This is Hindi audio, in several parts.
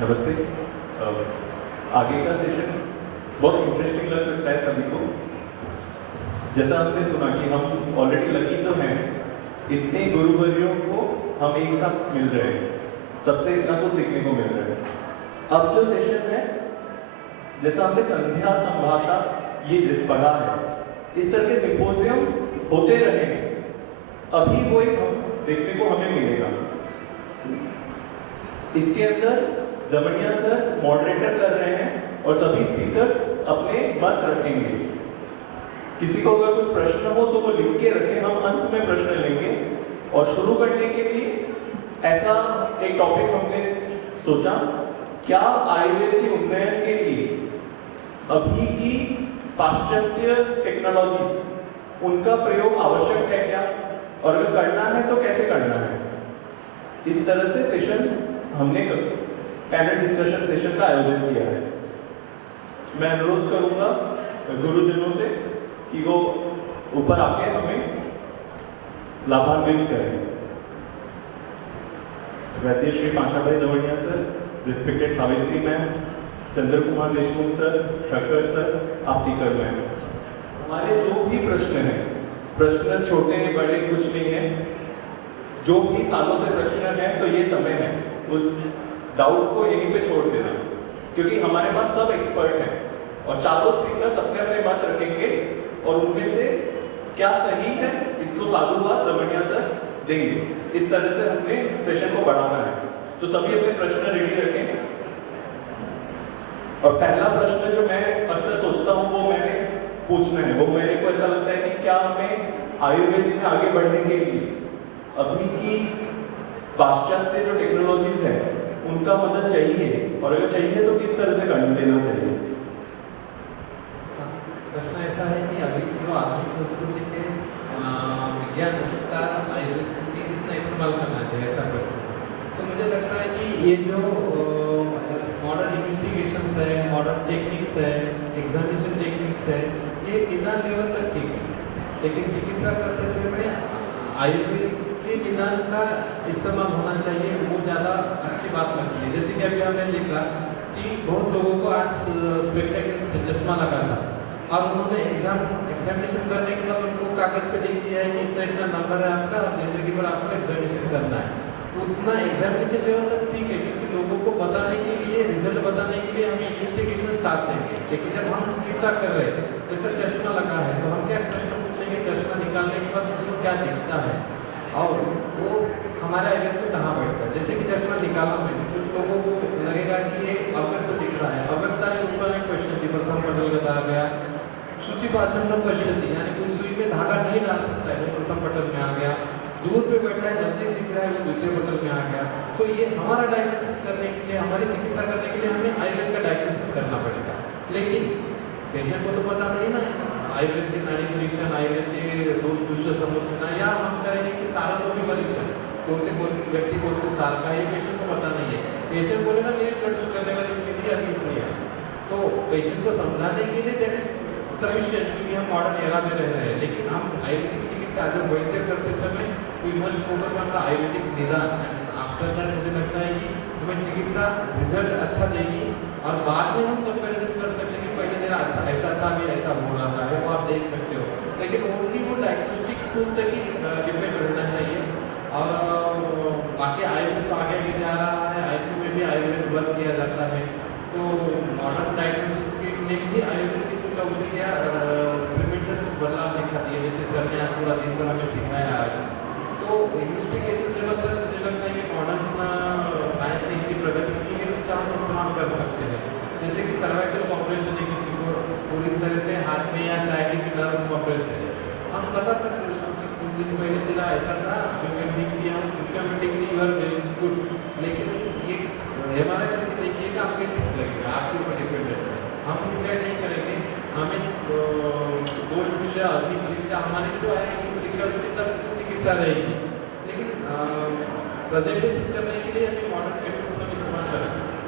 नमस्ते। आगे का सेशन बहुत इंटरेस्टिंग लग सकता है सभी को। जैसा हमने सुना कि हम ऑलरेडी लकी तो हैं, इतने गुरुवर्यों को हम एक साथ मिल रहे हैं, सबसे इतना कुछ सीखने को मिल रहा है। अब जो सेशन है, जैसा हमने संध्या संभाषा ये पढ़ा है, इस तरह के सिंपोजियम होते रहेंगे। अभी वो एक देखने को हमें मिलेगा। इसके अंदर दमनिया सर मॉडरेटर कर रहे हैं और सभी स्पीकर्स अपने मत रखेंगे। किसी को अगर कुछ प्रश्न हो तो वो लिख के रखें, हम अंत में प्रश्न लेंगे। और शुरू करने के लिए ऐसा एक टॉपिक हमने सोचा, क्या आयुर्वेद के उन्नयन के लिए अभी की पाश्चात्य टेक्नोलॉजीज उनका प्रयोग आवश्यक है क्या, और अगर करना है तो कैसे करना है। इस तरह से सेशन हमने पैनल डिस्कशन सेशन का आयोजन किया है। मैं अनुरोध करूंगा गुरुजनों से कि वो ऊपर आके हमें लाभान्वित करें। वैद्य Shri Pashabhai Damania sir, respected Savitri ma'am, Chandra Kumar Deshmukh sir, Thakkar sir, Aptikar ma'am. हमारे जो भी प्रश्न हैं, प्रश्न छोटे बड़े कुछ नहीं है, जो भी सालों से प्रश्न है तो ये समय है उस डाउट को यहीं पे छोड़ देना, क्योंकि हमारे पास सब एक्सपर्ट हैं और चारों स्पीकर्स अपने अपने मत रखेंगे और उनमें से क्या सही है इसको साधुवाद दमनिया सर देंगे। इस तरह से हमने सेशन को बढ़ाना है, तो सभी अपने प्रश्न रेडी रखें। और पहला प्रश्न जो मैं अक्सर सोचता हूँ वो मैंने पूछना है, वो मेरे को ऐसा लगता है कि क्या हमें आयुर्वेद में आगे बढ़ने के लिए अभी की पाश्चात्य जो टेक्नोलॉजीज है उनका मदद चाहिए, और अगर चाहिए तो किस तरह से कर लेना चाहिए। प्रश्न ऐसा है कि अभी जो आधुनिक संस्कृति के विज्ञान उसका आयुर्वेद में कितना इस्तेमाल करना चाहिए, ऐसा प्रश्न। तो मुझे लगता है कि ये जो मॉडर्न इन्वेस्टिगेशंस है, मॉडर्न टेक्निक्स है, एग्जामिनेशन टेक्निक्स है, ये निदान लेवल तक ठीक है, लेकिन चिकित्सा करते समय आयुर्वेद के निदान का इस्तेमाल होना चाहिए, वो ज़्यादा अच्छी बात लगती है। जैसे कि अभी हमने देखा कि बहुत लोगों को आज स्पेक्टेकल्स चश्मा लगा था, अब उन्होंने एग्जामिनेशन करने के बाद उनको कागज पे लिख दिया है कि इतना इतना नंबर है आपका, जिंदगी भर आपको एग्जामिनेशन करना है। उतना एग्जामिनेशन लेवल तक ठीक है, क्योंकि लोगों को बताने के लिए, रिजल्ट बताने के लिए हमें इन्वेस्टिगेशन साथ देंगे। लेकिन जब हम चिकित्सा कर रहे हैं, जैसे चश्मा लगा है तो हम क्या प्रश्न पूछेंगे, चश्मा निकालने के बाद उसको क्या दिखता है और वो हमारे आयुर्वेद में कहाँ बैठता है। जैसे कि चश्मा निकाला मैंने, कुछ लोगों को लगेगा कि ये अव्यक्त दिख रहा है, अव्यक्ता के ऊपर में क्वेश्चन थी, प्रथम पटल बताया गया, सूचिपाचन क्वेश्चन थी, यानी कोई सुई में धागा नहीं डाल सकता है, वो प्रथम पटल में आ गया। दूर पे बैठा है, नजदीक दिख रहा है, वो द्वितीय पटल में आ गया। तो ये हमारा डायग्नोसिस करने के लिए, हमारी चिकित्सा करने के लिए हमें आयुर्वेद का डायग्नोसिस करना पड़ेगा। लेकिन पेशेंट को तो पता नहीं ना आयुर्वेद के नाड़ी परीक्षण, आयुर्वेद के दोष दुष्ट समूचना, या हम करेंगे कि सारत्वमी परीक्षण, कौन से व्यक्ति कौन से साल का, ये पेशेंट को पता नहीं है। पेशेंट बोलेगा मेरी ब्लड शुगर लेवल इतनी थी, अभी इतनी है। तो पेशेंट को समझाने के लिए दैट इज सफिशिएंट, क्योंकि हम मॉडर्न एरा में रह रहे हैं। लेकिन हम आयुर्वेदिक चिकित्सा जब वैद्य करते समय we must focus on the ayurvedic nidan, and after that मुझे लगता है कि हमें चिकित्सा रिजल्ट अच्छा देगी और बाद में हम कंपेरिजन कर सकते हैं कि पहले मेरा ऐसा था, अभी ऐसा हो रहा था, वो आप देख सकते हो। लेकिन ओनली वो डायग्नोस्टिक टूल तक ही डिपेंड रहना चाहिए। और बाकी आयुर्वेद तो आगे भी जा रहा है, आईसीयू में भी आयुर्वेद वर्क किया जाता है। तो मॉडर्न डायग्नोसिस के लिए भी आयुर्वेद की कुछ औषधियाँ ट्रीटमेंट में बदलाव दिखाती है, जैसे सर ने आज पूरा दिन भर हमें सिखाया आज। तो इन्वेस्टिगेशन जगह पर मुझे लगता है कि मॉडर्न साइंस ने इतनी प्रगति की है, उसका हम इस्तेमाल कर सकते हैं। जैसे कि सर्वाइकल ऑपरेशन है, किसी को पूरी तरह से हाथ में या साइडिक नर्व ऑपरेशन है, हम बता सकते हैं कुछ दिन पहले तेरा ऐसा था, अभी मैं ठीक किया हूँ, symptomatically you are very good. लेकिन ये एमआरआई करके देखिएगा, आपको ठीक लगेगा, आपके ऊपर डिपेंडेंट है। हम डिसाइड नहीं करेंगे, हमें दो परीक्षा, अग्नि परीक्षा, हमारी जो आएगी परीक्षा उसके साथ चिकित्सा रहेगी। लेकिन प्रेजेंटेशन करने के लिए हमें मॉडर्न टेक्निक्स का इस्तेमाल कर सकते हैं।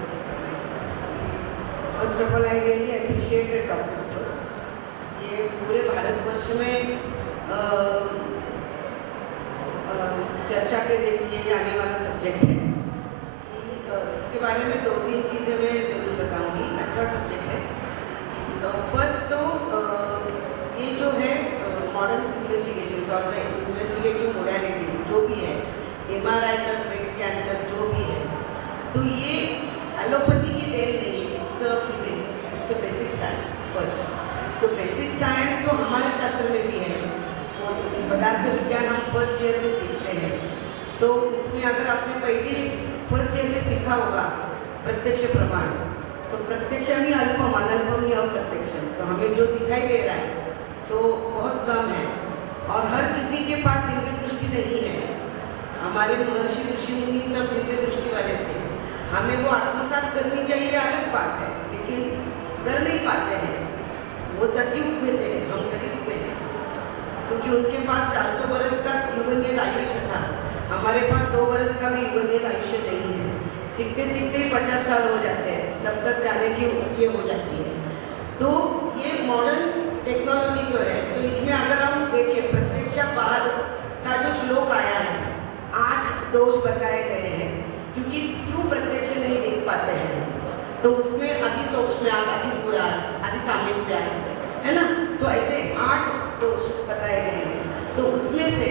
First of all I really appreciate the topic first. ये पूरे भारतवर्ष में चर्चा के लिए जाने वाला सब्जेक्ट है कि इसके बारे में 2-3 चीज़ें मैं ज़रूर बताऊंगी। अच्छा सब्जेक्ट है। फर्स्ट तो ये जो है मॉडर्न इन्वेस्टिगेशंस और द इन्वेस्टिगेटिव मोडालिटीज जो भी है, MRI तक, पेट स्कैन तक जो भी है, तो ये एलोपैथी की देन नहीं है। It's physics, it's a basic science first. So basic science तो हमारे शास्त्र में भी है। पदार्थ विज्ञान हम फर्स्ट ईयर से सीखते हैं, तो उसमें अगर आपने पहले फर्स्ट ईयर में सीखा होगा प्रत्यक्ष प्रमाण, तो प्रत्यक्ष यानी अल्पम, अनल्पम या अप्रत्यक्ष, तो हमें जो दिखाई दे रहा है तो बहुत कम है और हर किसी के पास दिव्य दृष्टि नहीं है। हमारे महर्षि ऋषि मुनि सब दिव्य दृष्टि वाले थे। हमें वो आत्मसात करनी चाहिए, अलग बात है, लेकिन कर नहीं पाते हैं। वो सतयुग में थे, हम कलयुग में हैं, क्योंकि उनके पास 400 वर्ष का युगनियत आयुष्य था। हमारे पास 100 वर्ष का भी युगनियत आयुष्य नहीं है। सीखते सीखते ही 50 साल हो जाते हैं, तब तक जाने की ये हो जाती है। तो ये मॉडर्न टेक्नोलॉजी जो है, तो इसमें अगर हम देखें प्रत्यक्षापाद का जो श्लोक आया है, 8 दोष बताए गए हैं, क्योंकि क्यों प्रत्यक्ष नहीं देख पाते हैं, तो उसमें अति सूक्ष्म, अति दूरा, अति सामीप्य है ना, तो ऐसे 8 दोष बताए गए हैं। तो उसमें से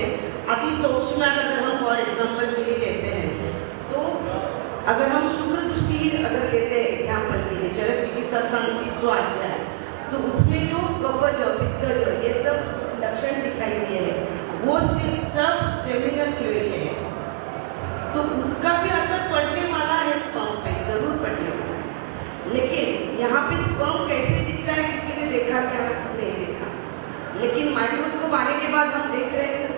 अति सूक्ष्म अगर हम फॉर एग्जाम्पल के लिए लेते हैं, तो अगर हम शुक्र दृष्टि अगर लेते हैं एग्जाम्पल के लिए, चरक चिकित्सा शांति स्वाध्याय, तो उसमें जो कवच, पित्तज, ये सब लक्षण दिखाई दिए हैं, वो सिर्फ सब सेमिनल फ्लूइड के हैं। तो उसका भी असर पड़ने वाला है स्पर्म पे, जरूर पड़ने वाला है। लेकिन यहाँ पे स्पर्म कैसे दिखता है, किसी ने देखा क्या? नहीं देखा। लेकिन माइक्रोस्कोप आने के बाद हम देख रहे हैं।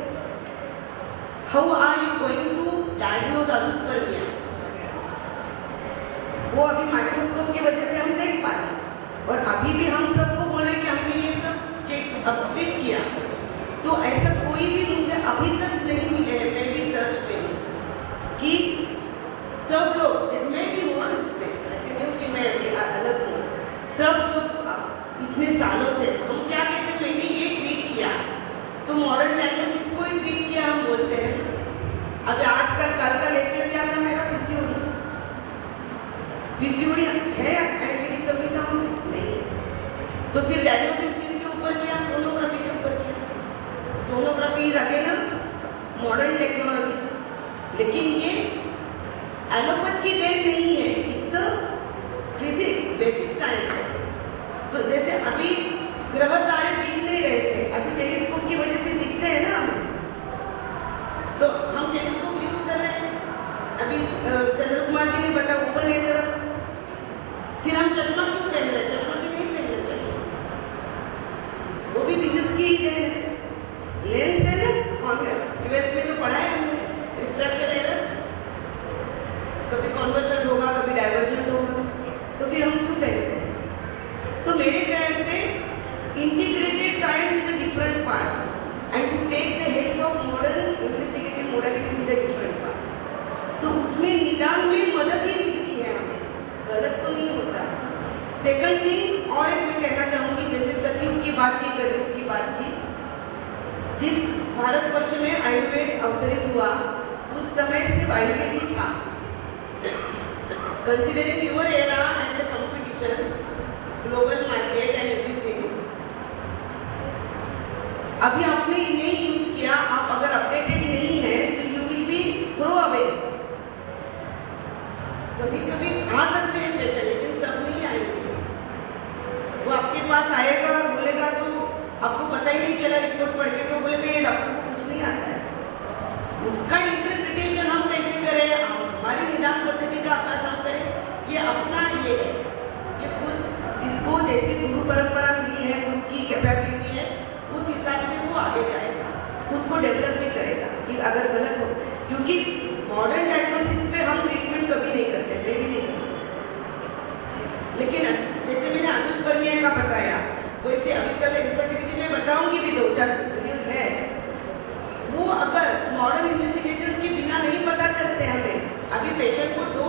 How are you going to diagnose azoospermia? वो अभी माइक्रोस्कोप की वजह से हम देख पाए, और अभी भी हम सबको बोले कि हमने ये सब चेक अपडेट किया। तो ऐसा कोई भी मुझे अभी तक नहीं मिले है, मैं भी सर्च पे हूँ, कि सब लोग, मैं भी हूँ इसमें, ऐसे नहीं कि मैं अलग हूँ, सब जो इतने सालों से हम क्या कहते हैं, मैंने ये ट्रीट किया, तो मॉडर्न डायग्नोसिस को ही ट्रीट किया हम बोलते हैं। अभी आजकल कल का लेक्चर क्या था मेरा? पीसीओडी है आयुर्वेदिक संहिता में नहीं, तो फिर डायग्नोसिस किसके ऊपर किया? सोनोग्राफी के ऊपर किया। Sonography is again modern technology, लेकिन ये एलोपैथ की देन नहीं है, इट्स फिजिक्स, बेसिक साइंस है। तो जैसे अभी ग्रह तारे दिख नहीं रहे थे, अभी टेलीस्कोप की वजह से दिखते हैं ना हमें, तो हम टेलीस्कोप यूज कर रहे हैं। अभी चंद्र कुमार जी ने बताया ऊपर है तरफ, फिर हम चश्मा क्यों पहन रहे हैं? चश्मा भी नहीं पहनना चाहिए, वो भी फिजिक्स की ही देन है। लेंस है ना, 12th में तो पढ़ा है हमने, रिफ्रैक्शन एरर्स, कभी कॉन्वर्जेंट होगा, कभी डाइवर्जेंट होगा, तो फिर हम क्यों पहनते हैं? तो मेरे ख्याल से integrated science is a different part, and to take the help of modern investigative modalities is a different part. तो उसमें निदान में मदद ही मिलती है हमें, गलत तो नहीं होता। सेकंड थिंग और एक मैं कहना चाहूँगी, जैसे सतयुग की बात की, कलयुग की बात की, जिस भारतवर्ष में आयुर्वेद अवतरित हुआ उस समय सिर्फ आयुर्वेद ही था। Considering your era and the competitions, global market and everything, अभी आपने नहीं यूज किया, आप अगर अपडेटेड नहीं है तो you will be throw away. कभी कभी आ सकते हैं पेशेंट, लेकिन सब नहीं आएंगे। वो आपके पास आएगा, बोलेगा, तो आपको पता ही नहीं चला, रिपोर्ट पढ़ के तो बोलेगा ये डॉक्टर को कुछ नहीं आता है। उसका इंटरप्रिटेशन हम कैसे करें? हमारी निदान पद्धति का अभ्यास हम करें, ये अपना ये है, ये खुद जिसको जैसी गुरु परंपरा मिली है, खुद की कैपेबिलिटी है, उस हिसाब से वो आगे जाएगा, खुद को डेवलप भी करेगा। कि अगर गलत हो, क्योंकि मॉडर्न डायग्नोसिस पे हम ट्रीटमेंट कभी नहीं करते, मैं भी नहीं करती। लेकिन जैसे मैंने अजोस्पर्मिया का बताया, वैसे अभी कल इनफर्टिलिटी में बताऊंगी भी, 2-4 वीडियोस है, वो अगर मॉडर्न इन्वेस्टिगेशंस के बिना नहीं पता चलते हमें। अभी पेशेंट को 2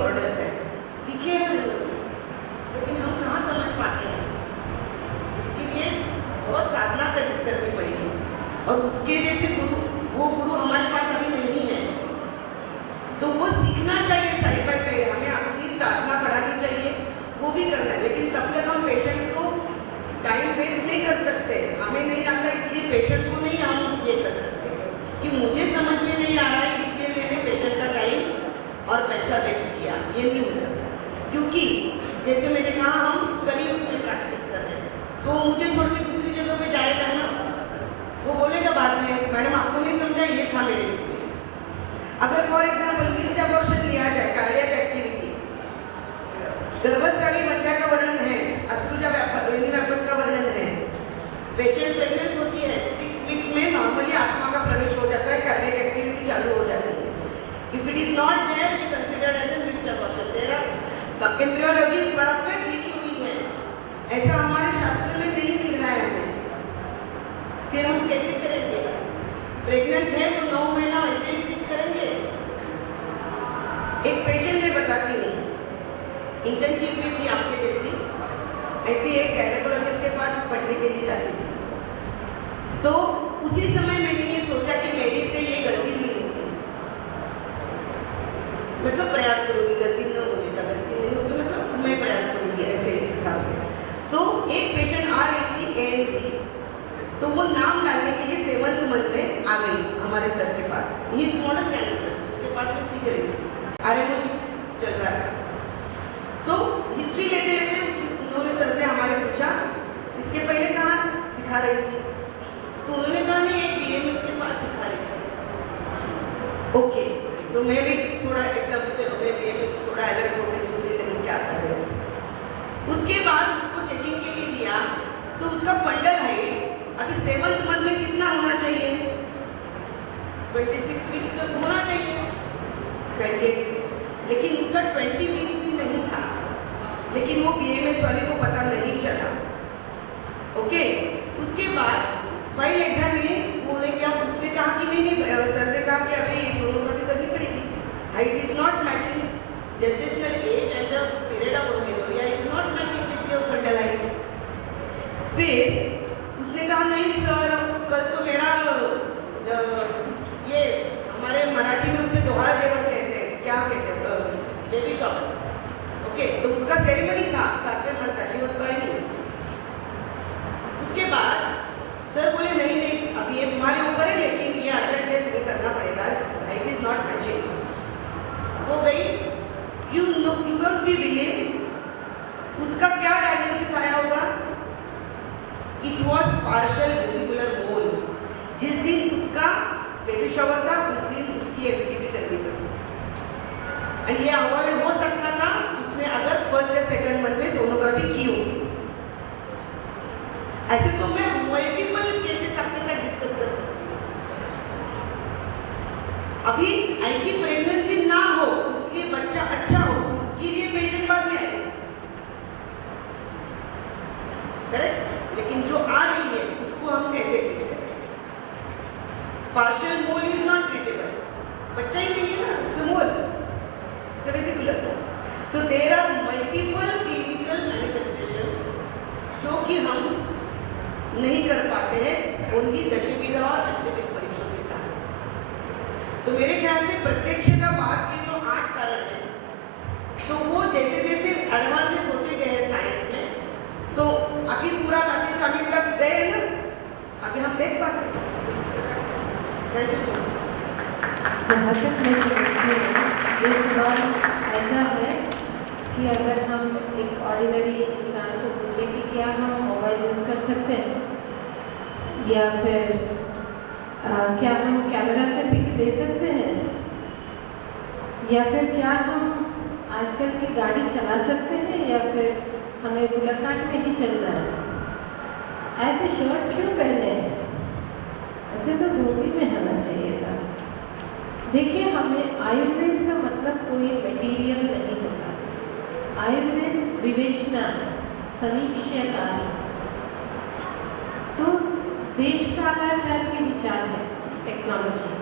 डिसऑर्डर्स है, लिखे हैं उन्होंने, लेकिन हम कहाँ समझ पाते हैं। इसके लिए बहुत साधना करनी पड़ेगी, और उसके जैसे गुरु, वो गुरु हमारे पास अभी नहीं है, तो वो सीखना चाहिए साइड बाय साइड, हमें अपनी साधना बढ़ानी चाहिए, वो भी करना है, लेकिन तब तक हम पेशेंट को टाइम वेस्ट नहीं कर सकते। हमें नहीं आता इसलिए पेशेंट को नहीं हम ये कर सकते कि मुझे समझ में नहीं आ रहा है इसलिए मैंने पेशेंट का टाइम और पैसा वेस्ट किया, ये नहीं हो सकता। क्योंकि जैसे मैंने कहा हम करीब में प्रैक्टिस कर रहे हैं, तो मुझे छोड़ के दूसरी जगह पे जाएगा ना, वो बोलेगा बाद में मैडम आपको नहीं समझा, ये था मेरे इसमें। अगर फॉर एग्जाम्पल मिस्ड अबॉर्शन लिया जाए, कार्डियक एक्टिविटी, गर्भस्रावी मज्जा का वर्णन है, अश्रुजा व्यापक का वर्णन है, पेशेंट प्रेग्नेंट होती है, 6th वीक में नॉर्मली आत्मा का प्रवेश हो जाता है, कार्डियक एक्टिविटी चालू हो जाती है। If it is not there we considered as a missed abortion. There are embryology perfect लिखी हुई है, ऐसा हमारे शास्त्र में नहीं मिल रहा है हमें, फिर हम कैसे करेंगे? प्रेग्नेंट है तो 9 महीना वैसे ही फिट करेंगे। एक पेशेंट मैं बताती हूँ, इंटर्नशिप में थी आपके जैसी, ऐसी एक गायनेकोलॉजिस्ट के पास पढ़ने के लिए जाती थी, तो उसी समय मैंने ये सोचा कि मेरी से ये गलती नहीं होगी, मतलब प्रयास करूंगी, गलती न होने का, गलती नहीं होगी मतलब मैं प्रयास करूंगी ऐसे इस हिसाब से। तो एक पेशेंट आ रही थी ANC, तो वो नाम डालने के लिए 7th मंथ में आ गई हमारे सर के पास, ये मॉडर्न गायनेकोलॉजिस्ट के पास में सीख रही थी, RMO चल रहा था। तो हिस्ट्री लेते लेते उन्होंने, सर ने हमारे पूछा इसके पहले कहाँ दिखा रही थी, तो उन्होंने कहा नहीं एक BMS के पास दिखा रही थी। ओके, तो मैं भी थोड़ा एकदम चलो मैं BMS थोड़ा अलर्ट हो गई, सुनने लगी क्या कर रहे हैं। उसके बाद उसको चेकिंग के लिए दिया, तो उसका फंडल हाइट अभी 7th मंथ में कितना होना चाहिए? 26 वीक्स तक होना चाहिए, 28 वीक्स, लेकिन उसका 20 वीक्स भी नहीं था, लेकिन वो BMS वाले को पता नहीं चला। ओके, उसके बाद फाइल एग्जामिनिंग उन्होंने क्या, उसने कहा कि नहीं सर ने कहा कि अभी सोनोग्राफी करनी पड़ेगी, height is not matching, gestational age and the period of menorrhoea is not matching with your fundal height. फिर उसने कहा नहीं सर, कल तो मेरा ये हमारे मराठी में उसे डोहारा देवर कहते हैं, क्या कहते हैं, बेबी शॉवर। ओके, तो उसका सेरेमनी था 7वें मंथ का, शी वाज प्राइमिंग। उसके बाद सर बोले नहीं नहीं अब ये तुम्हारे ऊपर है, लेकिन ये अर्जेंट है, तुम्हें करना पड़ेगा, हाइट इज नॉट मैचिंग। वो गई, यू डोंट बी बिलीव उसका क्या डायग्नोसिस आया होगा? इट वॉज पार्शियल वेसिकुलर मोल। जिस दिन उसका बेबी शॉवर था उस दिन उसकी एमटीबी करनी पड़ी, एंड ये अवॉइड हो सकता था उसने अगर 1st या 2nd मंथ में सोनोग्राफी की होती। ऐसे तो मैं मल्टीपल केसेस आपके साथ डिस्कस कर सकती हूँ। अभी ऐसी प्रेगनेंसी ना हो, इसलिए बच्चा अच्छा हो, इसके लिए पेशेंट बाद में आएगा, करेक्ट, लेकिन जो आ रही है उसको हम कैसे ट्रीट करें? Partial mole is not treatable, बच्चा ही नहीं है ना, it's a mole, it's a vesicular mole. So there are multiple clinical manifestations जो कि हम नहीं कर पाते हैं उनकी दशविधा और अष्टविध परीक्षों के साथ। तो मेरे ख्याल से प्रत्यक्ष का बाद के जो 8 कारण हैं, तो वो जैसे जैसे एडवांसेस होते गए हैं साइंस में, तो अभी पूरा दादी स्वामी तक गए ना, अभी हम देख पाते हैं। Thank you so much. जहाँ तक मैं समझती हूँ ये सवाल ऐसा है कि अगर हम एक ऑर्डिनरी इंसान को पूछे कि क्या हम मोबाइल यूज़ कर सकते हैं, या फिर क्या हम कैमरा से पिक ले सकते हैं, या फिर क्या हम आजकल की गाड़ी चला सकते हैं, या फिर हमें बुलेट में ही चलना है, ऐसे शर्ट क्यों पहने हैं? ऐसे तो धोती में होना चाहिए था। देखिए, हमें आयुर्वेद का मतलब कोई मटेरियल नहीं होता। आयुर्वेद विवेचना है, समीक्षा है, तो देश कालाचार के विचार है, टेक्नोलॉजी।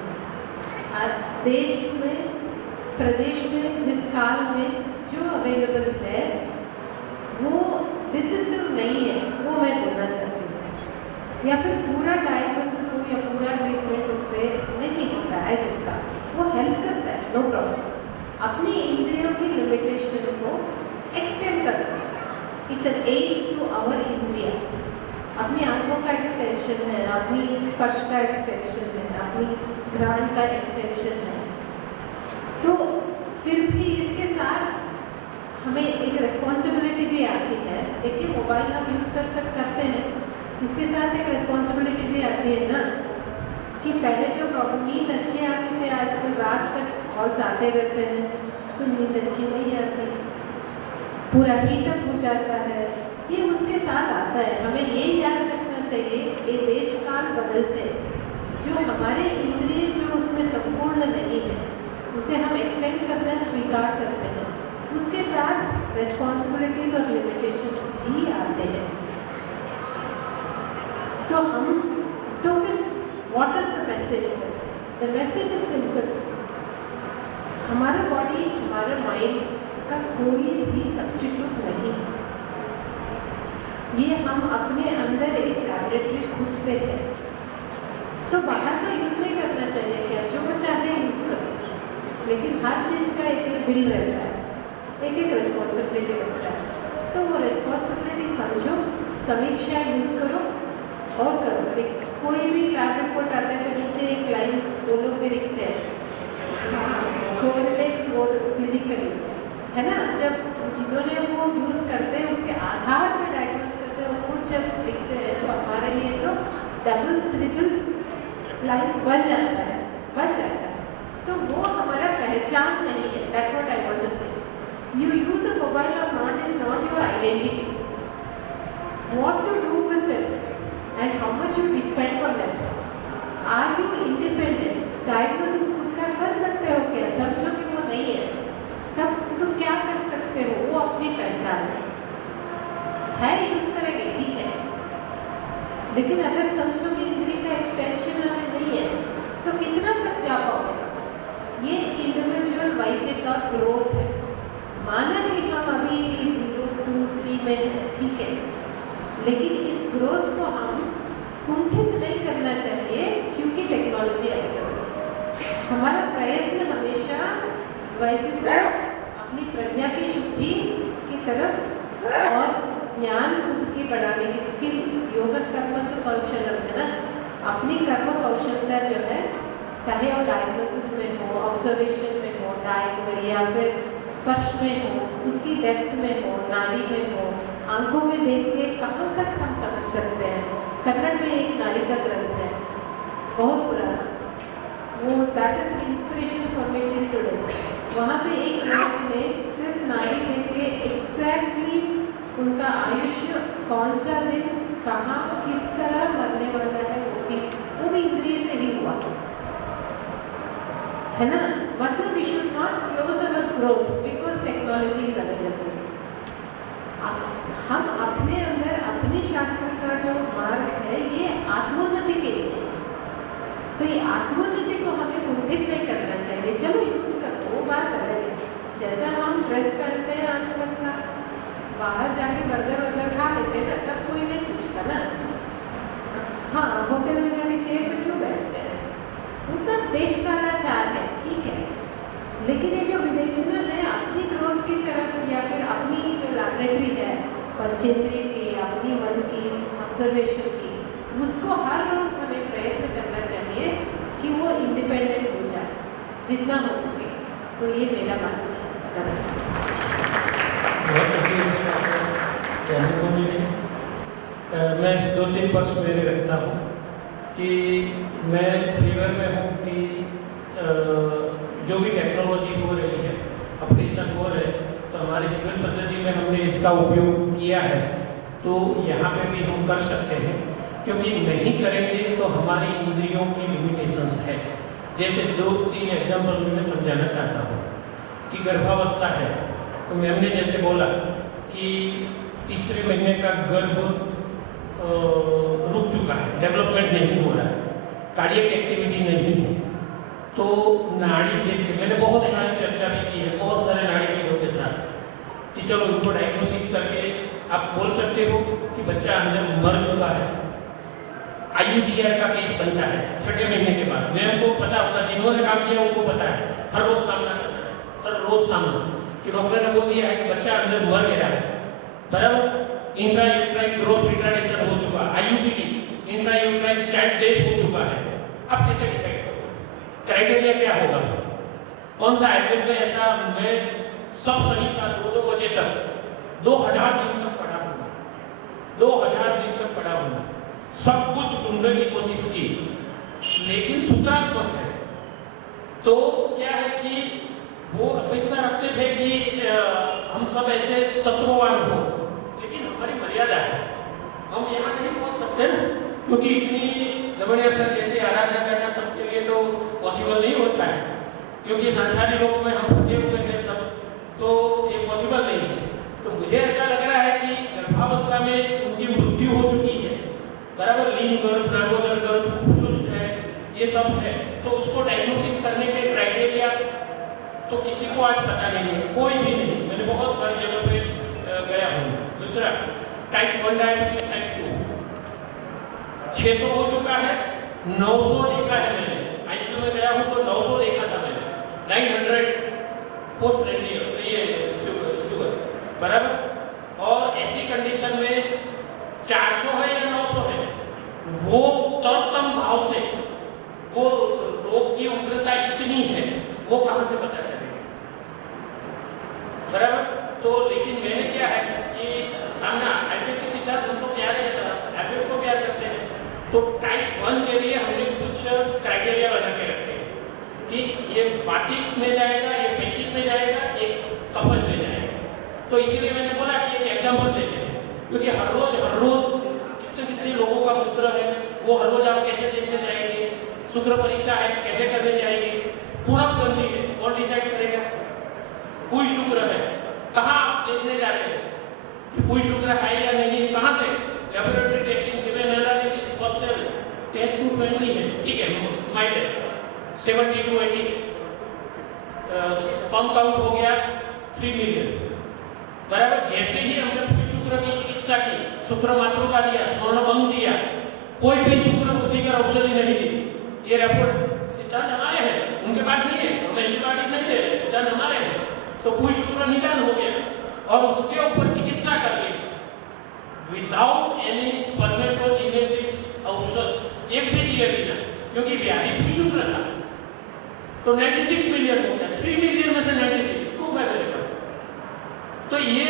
आज देश में प्रदेश में जिस काल में जो अवेलेबल है वो डिसीजन नहीं है, वो मैं बोलना चाहती हूँ। या फिर पूरा डायग्नोसिस हो या पूरा ट्रीटमेंट उस पर नहीं होता है जिनका, वो हेल्प करता है, नो प्रॉब्लम। अपनी इंद्रियों की लिमिटेशन को एक्सटेंड कर सकते, it's an aid to our indriya. अपनी आंखों का एक्सटेंशन है, अपनी स्पर्श का एक्सटेंशन है, अपनी घ्राण का एक्सटेंशन है। तो फिर भी इसके साथ हमें एक रिस्पॉन्सिबिलिटी भी आती है। देखिए मोबाइल हम यूज़ करते हैं, इसके साथ एक रिस्पॉन्सिबिलिटी भी आती है ना, कि पहले जो प्रॉब्लम नींद अच्छी आती थी, आजकल रात तक कॉल्स आते रहते हैं तो नींद अच्छी नहीं आती, पूरा हीटअप हो जाता है, ये उसके साथ आता है। हमें ये याद रखना चाहिए ये देश काल बदलते, जो हमारे इंद्रिय जो उसमें संपूर्ण नहीं है उसे हम एक्सटेंड करना स्वीकार करते हैं, उसके साथ रिस्पॉन्सिबिलिटीज और लिमिटेशंस भी आते हैं। तो फिर what is the message? The message is simple, हमारा बॉडी हमारा माइंड का कोई भी सब्स्टिट्यूट नहीं है। ये हम अपने अंदर एक लैबोरेटरी खुद पे है, तो बाहर का यूज़ नहीं करना चाहिए, क्या जो वो चाहे यूज़ करो, लेकिन हर चीज़ का एक बिल रहता है, एक एक रिस्पॉन्सिबिलिटी रहता है। तो वो रिस्पॉन्सिबिलिटी समझो, समीक्षा यूज़ करो और करो। देखिए कोई भी लैब रिपोर्ट आता है तो नीचे एक लाइन वो लोग भी लिखते हैं, कोरिलेट वो क्लिनिकली, है ना, जब जिन्होंने वो यूज़ करते हैं उसके आधार पर डायग्नोस करते हैं, वो जब लिखते हैं तो हमारे लिए तो डबल ट्रिपल लाइन्स बन जाता है। तो वो हमारा पहचान नहीं है। That's what I want to say. You use a mobile और not is not your identity. What you do with it and how much you depend on that. Are you independent? Diagnosis खुद का कर सकते हो क्या? समझो कि वो नहीं है, तब तुम क्या कर सकते हो? वो अपनी पहचान है, यूज करेंगे ठीक है, लेकिन अगर समझो कि इंद्रिय का एक्सटेंशन हमें नहीं है तो कितना तक जा पाओगे? ये इंडिविजुअल वैद्य का ग्रोथ है। माना कि हम अभी 0, 2, 3 में हैं, ठीक है, लेकिन इस ग्रोथ को हम कुंठित नहीं करना चाहिए क्योंकि टेक्नोलॉजी अवेलेबल है। हमारा प्रयत्न हमेशा वैद्य को अपनी प्रज्ञा की शुद्धि की तरफ और ज्ञान खुद की बढ़ाने की स्किल, योग कर्म से कौशल है ना, अपनी कर्म कौशलता जो है, चाहे वो डायग्नोसिस में हो, ऑब्जर्वेशन में हो, डाइट में या फिर स्पर्श में हो, उसकी डेप्थ में हो, नाड़ी में हो, आंखों में देख के कहाँ तक हम समझ सकते हैं। कन्नड़ में एक नाड़ी का ग्रंथ है बहुत पुराना, वो that is inspiration for me till today. वहाँ पे एक ग्रंथ में सिर्फ नाड़ी देख के एग्जैक्टली उनका आयुष्य कौन सा दिन कहाँ किस तरह मरने वाला है वो भी इंद्रिय से ही हुआ है ना। मतलब we should not close our growth because technology is available. हम अपने अंदर अपने शास्त्र का जो मार्ग है ये आत्मोन्नति के लिए है, तो ये आत्मोन्नति को हमें कुंठित नहीं करना चाहिए। चलो यूज करो, वो बात अलग है। जैसा हम ड्रेस पहनते हैं आजकल का, बाहर जाके बर्गर वर्गर खा लेते हैं ना, तब कोई नहीं पूछता ना, हाँ होटल में जाके चेयर पे क्यों बैठते हैं, वो सब देश कालाचार है, ठीक है, लेकिन ये जो विवेचना है अपनी ग्रोथ की तरफ या फिर अपनी जो लैबोरेटरी है पंचेंद्रिय की, अपनी मन की ऑब्जर्वेशन की, उसको हर रोज हमें प्रयत्न करना चाहिए कि वो इंडिपेंडेंट हो जाए जितना हो सके। तो ये मेरा मानना है। नमस्ते। मैं 2-3 पक्ष मेरे रखता हूँ कि मैं फेवर में हूँ कि जो भी टेक्नोलॉजी हो रही है, ऑपरेशन हो रहे हैं, तो हमारी जीवन पद्धति में हमने इसका उपयोग किया है, तो यहाँ पे भी हम कर सकते हैं, क्योंकि नहीं करेंगे तो हमारी इंद्रियों की लिमिटेशंस है। जैसे 2-3 एग्जाम्पल मैं समझाना चाहता हूँ कि गर्भावस्था है, तो मैम ने जैसे बोला कि तीसरे महीने का गर्भ रुक चुका है, डेवलपमेंट नहीं हो रहा है, कार्डियक एक्टिविटी नहीं है, तो नाड़ी देख के मैंने बहुत सारे चर्चा भी की है बहुत सारे नाड़ीविदों के साथ कि चलो उनको डायग्नोसिस करके आप बोल सकते हो कि बच्चा अंदर मर चुका है। IUCR का केस बनता है 6ठे महीने के बाद। मैं उनको पता होगा, जिन्होंने काम किया उनको पता है, हर रोज सामना करना है, हर रोज सामना कि डॉक्टर ने बोल दिया है कि बच्चा अंदर मर गया है, बराबर। इंट्रायूट्राइन ग्रोथ रिटार्डेशन हो चुका, IUCD इंट्रायूट्राइन चाइल्ड डेथ हो चुका है। अब कैसे डिसाइड करो, क्राइटेरिया क्या होगा, कौन सा आयुर्वेद में ऐसा। मैं सब शनिवार 2-2 बजे तक 2000 दिन तक पढ़ा हूँ, 2000 दिन तक पढ़ा हूँ, सब कुछ ढूंढने की कोशिश की, लेकिन सूत्रात्मक है। तो क्या है कि वो अपेक्षा रखते थे कि हम सब ऐसे शत्रुवान हो, लेकिन हमारी मर्यादा है, हम यहाँ नहीं पहुँच सकते ना, क्योंकि इतनी लवणीय सर जैसे आराधना करना सबके लिए तो पॉसिबल नहीं होता है, क्योंकि संसारी लोगों में हम फंसे हुए हैं सब, तो ये पॉसिबल नहीं है। तो मुझे ऐसा लग रहा है कि गर्भावस्था में उनकी मृत्यु हो चुकी है, बराबर, लीन गर्भ, नागोदर गर्भ, शुष्क है, ये सब है, तो उसको डायग्नोसिस करने के क्राइटेरिया तो किसी को आज पता नहीं है, कोई भी नहीं। मैंने बहुत सारी जगह पे गया हूँ। दूसरा, टाइप 1 डायबिटीज, टाइप 2 600 हो चुका है, 900 देखा है मैंने, ICU में गया हूँ तो 900 देखा था मैंने, 900 पोस्ट प्रेग्नेंट ये शुगर, बराबर। और ऐसी कंडीशन में 400 है या 900 है, वो तम भाव से वो रोग की उग्रता इतनी है, वो कहां से पता चलेगा, बराबर। तो लेकिन मैंने क्या है कि सामना आयुर्वेद के सिद्धांत उनको प्यारे हैं, आयुर्वेद को प्यार करते हैं, तो टाइप 1 के लिए हमने कुछ क्राइटेरिया बना के रखे हैं कि ये वातिक में जाएगा, ये पैथिक में जाएगा, एक कफन में जाएगा। तो इसीलिए मैंने बोला कि एक एग्जाम्पल देते हैं, क्योंकि हर रोज कितने लोगों का मूत्र है, वो हर रोज आप कैसे देखने जाएंगे, शुक्र परीक्षा है कैसे करने जाएंगे, पूरक ग्रंथि है कौन डिसाइड करेगा, कोई शुक्र है कहाँ आप देखने जाते हैं कि कोई शुक्र है या नहीं, कहाँ से, laboratory testing, semen analysis, phosphate 10 to 20 है, ठीक है, माइट है 70 to 80, स्पर्म काउंट हो गया 3 मिलियन, बराबर। जैसे ही हमने कोई शुक्र की चिकित्सा की, शुक्र मातृका दिया, स्वर्णभंग दिया, कोई भी शुक्र वृद्धिकर औषधि नहीं दी, ये रिपोर्ट सिद्धांत हमारे हैं, उनके पास नहीं है, हमें एंटीबायोटिक नहीं दे रहे, सिद्धांत हमारे हैं। तो कोई शुक्र निदान हो गया और उसके ऊपर चिकित्सा करके विदाउट एनी स्पर्मेटोजेनेसिस औषध एक भी दिए बिना, क्योंकि व्याधि कोई शुक्र था, तो 96 मिलियन हो गया, 3 मिलियन में से 96 प्रूफ है मेरे पास। तो ये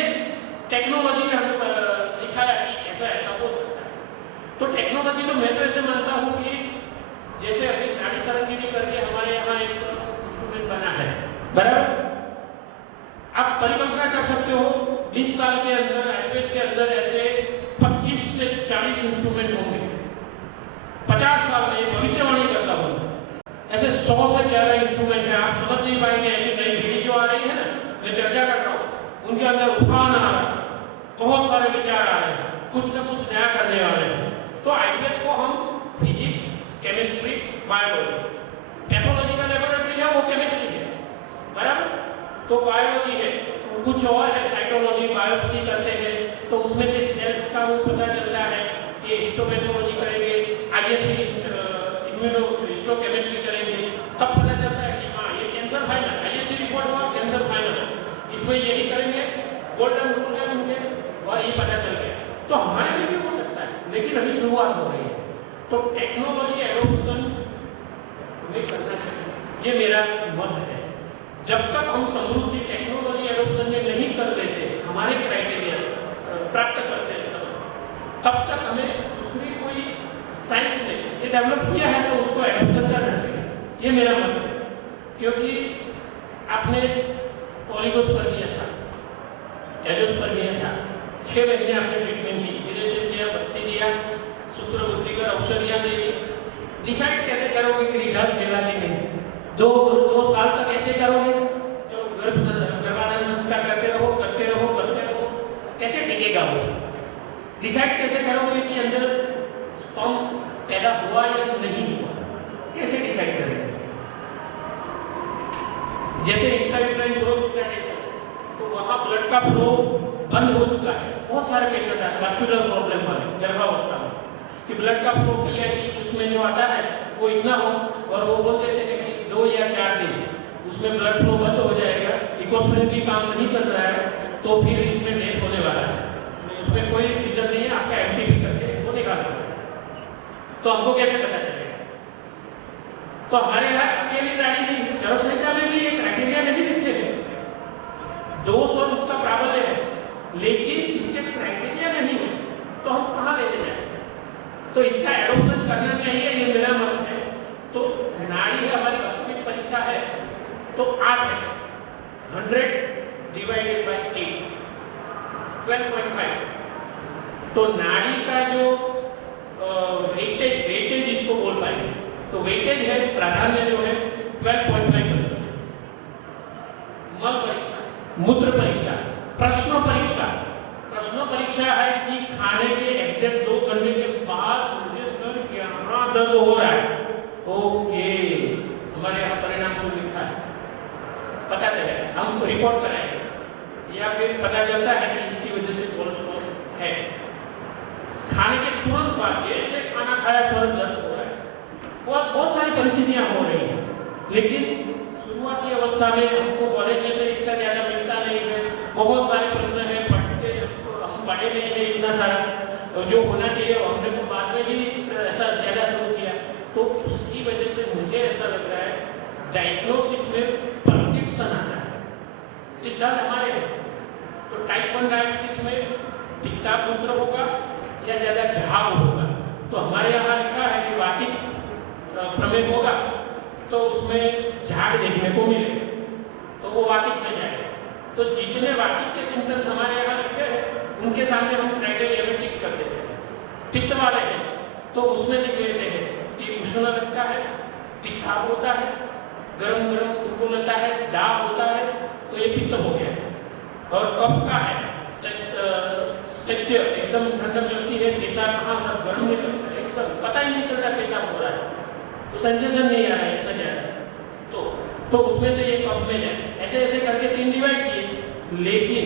टेक्नोलॉजी ने हमें दिखाया कि ऐसा हो सकता है। तो टेक्नोलॉजी तो मैं तो ऐसे मानता हूँ कि जैसे अभी नाड़ी तरंगिणी करके हमारे यहाँ एक इंस्ट्रूमेंट बना है, बराबर। आप परिकल्पना कर सकते हो 20 साल के अंदर आयुर्वेद के अंदर ऐसे 25 से 40 इंस्ट्रूमेंट होंगे, 50 साल में भविष्यवाणी करता हूँ, ऐसे 100 से ज्यादा इंस्ट्रूमेंट है। आप समझ नहीं पाएंगे, ऐसी नई पीढ़ी जो आ रही है ना, मैं चर्चा कर रहा हूँ, उनके अंदर उफान आ रहा है, बहुत सारे विचार आ रहे हैं, कुछ न कुछ नया करने वाले हैं। तो आयुर्वेद को हम फिजिक्स, केमिस्ट्री, बायोलॉजी, पैथोलॉजी का लेबोरेटरी है, वो केमिस्ट्री है, बराबर। तो बायोलॉजी है, कुछ और है, साइटोलॉजी, बायोप्सी करते हैं, तो उसमें से सेल्स का वो पता चलता है कि हिस्टोपैथोलॉजी करेंगे, ISC इम्यूनो हिस्टोकेमिस्ट्री करेंगे, तब पता चलता है कि हाँ ये कैंसर फाइनल, ISC रिपोर्ट हुआ कैंसर फाइनल, इसमें यही करेंगे, गोल्डन रूल है उनके, और ये पता चल गया। तो हमारे में भी हो सकता है, लेकिन अभी शुरुआत हो रही है। तो टेक्नोलॉजी एडोप्शन हमें करना चाहिए, ये मेरा मत है। जब तक हम समृद्धि टेक्नोलॉजी एडोप्शन में नहीं कर लेते, हमारे क्राइटेरिया प्राप्त करते हैं सब, तब तक हमें दूसरी कोई साइंस ने ये डेवलप किया है तो उसको एडोप्शन करना चाहिए, ये मेरा मत है। क्योंकि आपने पॉलीगोस पर किया था, एडोस पर किया था, 6 महीने आपने ट्रीटमेंट की, विरेचन किया, बस्ती दिया, शुक्र वृद्धिकर औषधियाँ दे दी, डिसाइड कैसे करोगे कि रिजल्ट मिला कि नहीं? 2 साल तक ऐसे करोगे, जो गर्भाधान संस्कार करते रहो, कैसे टिकेगा वो? डिसाइड कैसे करोगे कि अंदर स्पर्म पैदा हुआ या नहीं हुआ? कैसे डिसाइड करेंगे? जैसे इंट्रायूटेराइन ग्रोथ रिटार्डेशन, तो वहाँ ब्लड का फ्लो बंद हो चुका है। बहुत सारे पेशेंट आते हैं मस्कुलर प्रॉब्लम वाले गर्भावस्था में कि ब्लड का फ्लो PID उसमें जो आता है वो इतना हो, और वो बोल देते हैं कि 2 या 4 दिन उसमें ब्लड फ्लो बंद हो जाएगा, इकोस्प्रिन भी काम नहीं कर रहा है, तो फिर इसमें डेथ होने वाला है। उसमें कोई रीजन नहीं है, आपका MTP करके वो निकाल दो। तो हमको कैसे पता चलेगा? तो हमारे यहाँ अकेली नाड़ी नहीं, चरक संख्या में भी ये क्राइटेरिया नहीं लिखे हैं। दोष और उसका प्राबल्य है, लेकिन इसके क्राइटेरिया नहीं है, तो हम कहाँ लेते जाए? तो इसका एडॉप्शन करना चाहिए, ये मेरा मत है। तो नाड़ी है हमारी वास्तविक परीक्षा है, तो 8 है, 100 डिवाइडेड बाय 8, 12.5। तो नाड़ी का जो वेटेज इसको बोल पाएंगे, तो वेटेज है, प्राधान्य जो है 12.5%। मल परीक्षा, मूत्र परीक्षा, प्रश्न परीक्षा। प्रश्न परीक्षा है कि खाने के एग्जैक्ट 2 घंटे के बाद मुझे सर यहाँ दर्द हो रहा है, ओके, हमारे यहाँ परिणाम को लिखा है, पता चलेगा, हम रिपोर्ट कराएंगे, या फिर पता चलता है कि इसकी वजह से कोलेस्ट्रॉल है। खाने के तुरंत बाद जैसे खाना खाया सर दर्द हो रहा है, बहुत सारी परिस्थितियां हो रही हैं, लेकिन शुरुआती अवस्था में हमको कॉलेज में से इतना ज़्यादा मिलता नहीं है, बहुत सारे प्रश्न हैं, पढ़ते हम पढ़े नहीं है इतना सारा, जो होना चाहिए हमने को बाद में ही ऐसा ज़्यादा शुरू किया। तो उसकी वजह से मुझे ऐसा लग रहा है डायग्नोसिस में परफेक्शन आता है, सिद्धांत हमारे हैं। तो टाइप 1 डायबिटीज में पित्तापुत्र होगा या ज़्यादा झाग होगा, तो हमारे यहाँ लिखा है कि वाटिक प्रमेय होगा तो उसमें झाग देखने को मिलेगा, तो वो वाटिक में जाएगा। तो जितने वाटिक के सिम्टम्स हमारे यहाँ लिखे हैं उनके सामने हम क्राइटेरिया में टिक कर देते हैं। पित्त वाले हैं तो उसमें लिख लेते हैं कि उष्ण लगता है, पित्ताप होता है, गरम गरम उनको लगता है, दाब होता है, तो ये पित्त हो गया। और कफ का है, सत्य एकदम ठंडक लगती है, पेशाब कहाँ सब गर्म नहीं लगता है, एकदम पता ही नहीं चलता पेशाब हो रहा है, तो सेंसेशन नहीं आ रहा है इतना ज़्यादा, तो उसमें से ये कफ में जाए। ऐसे ऐसे करके 3 डिवाइड किए, लेकिन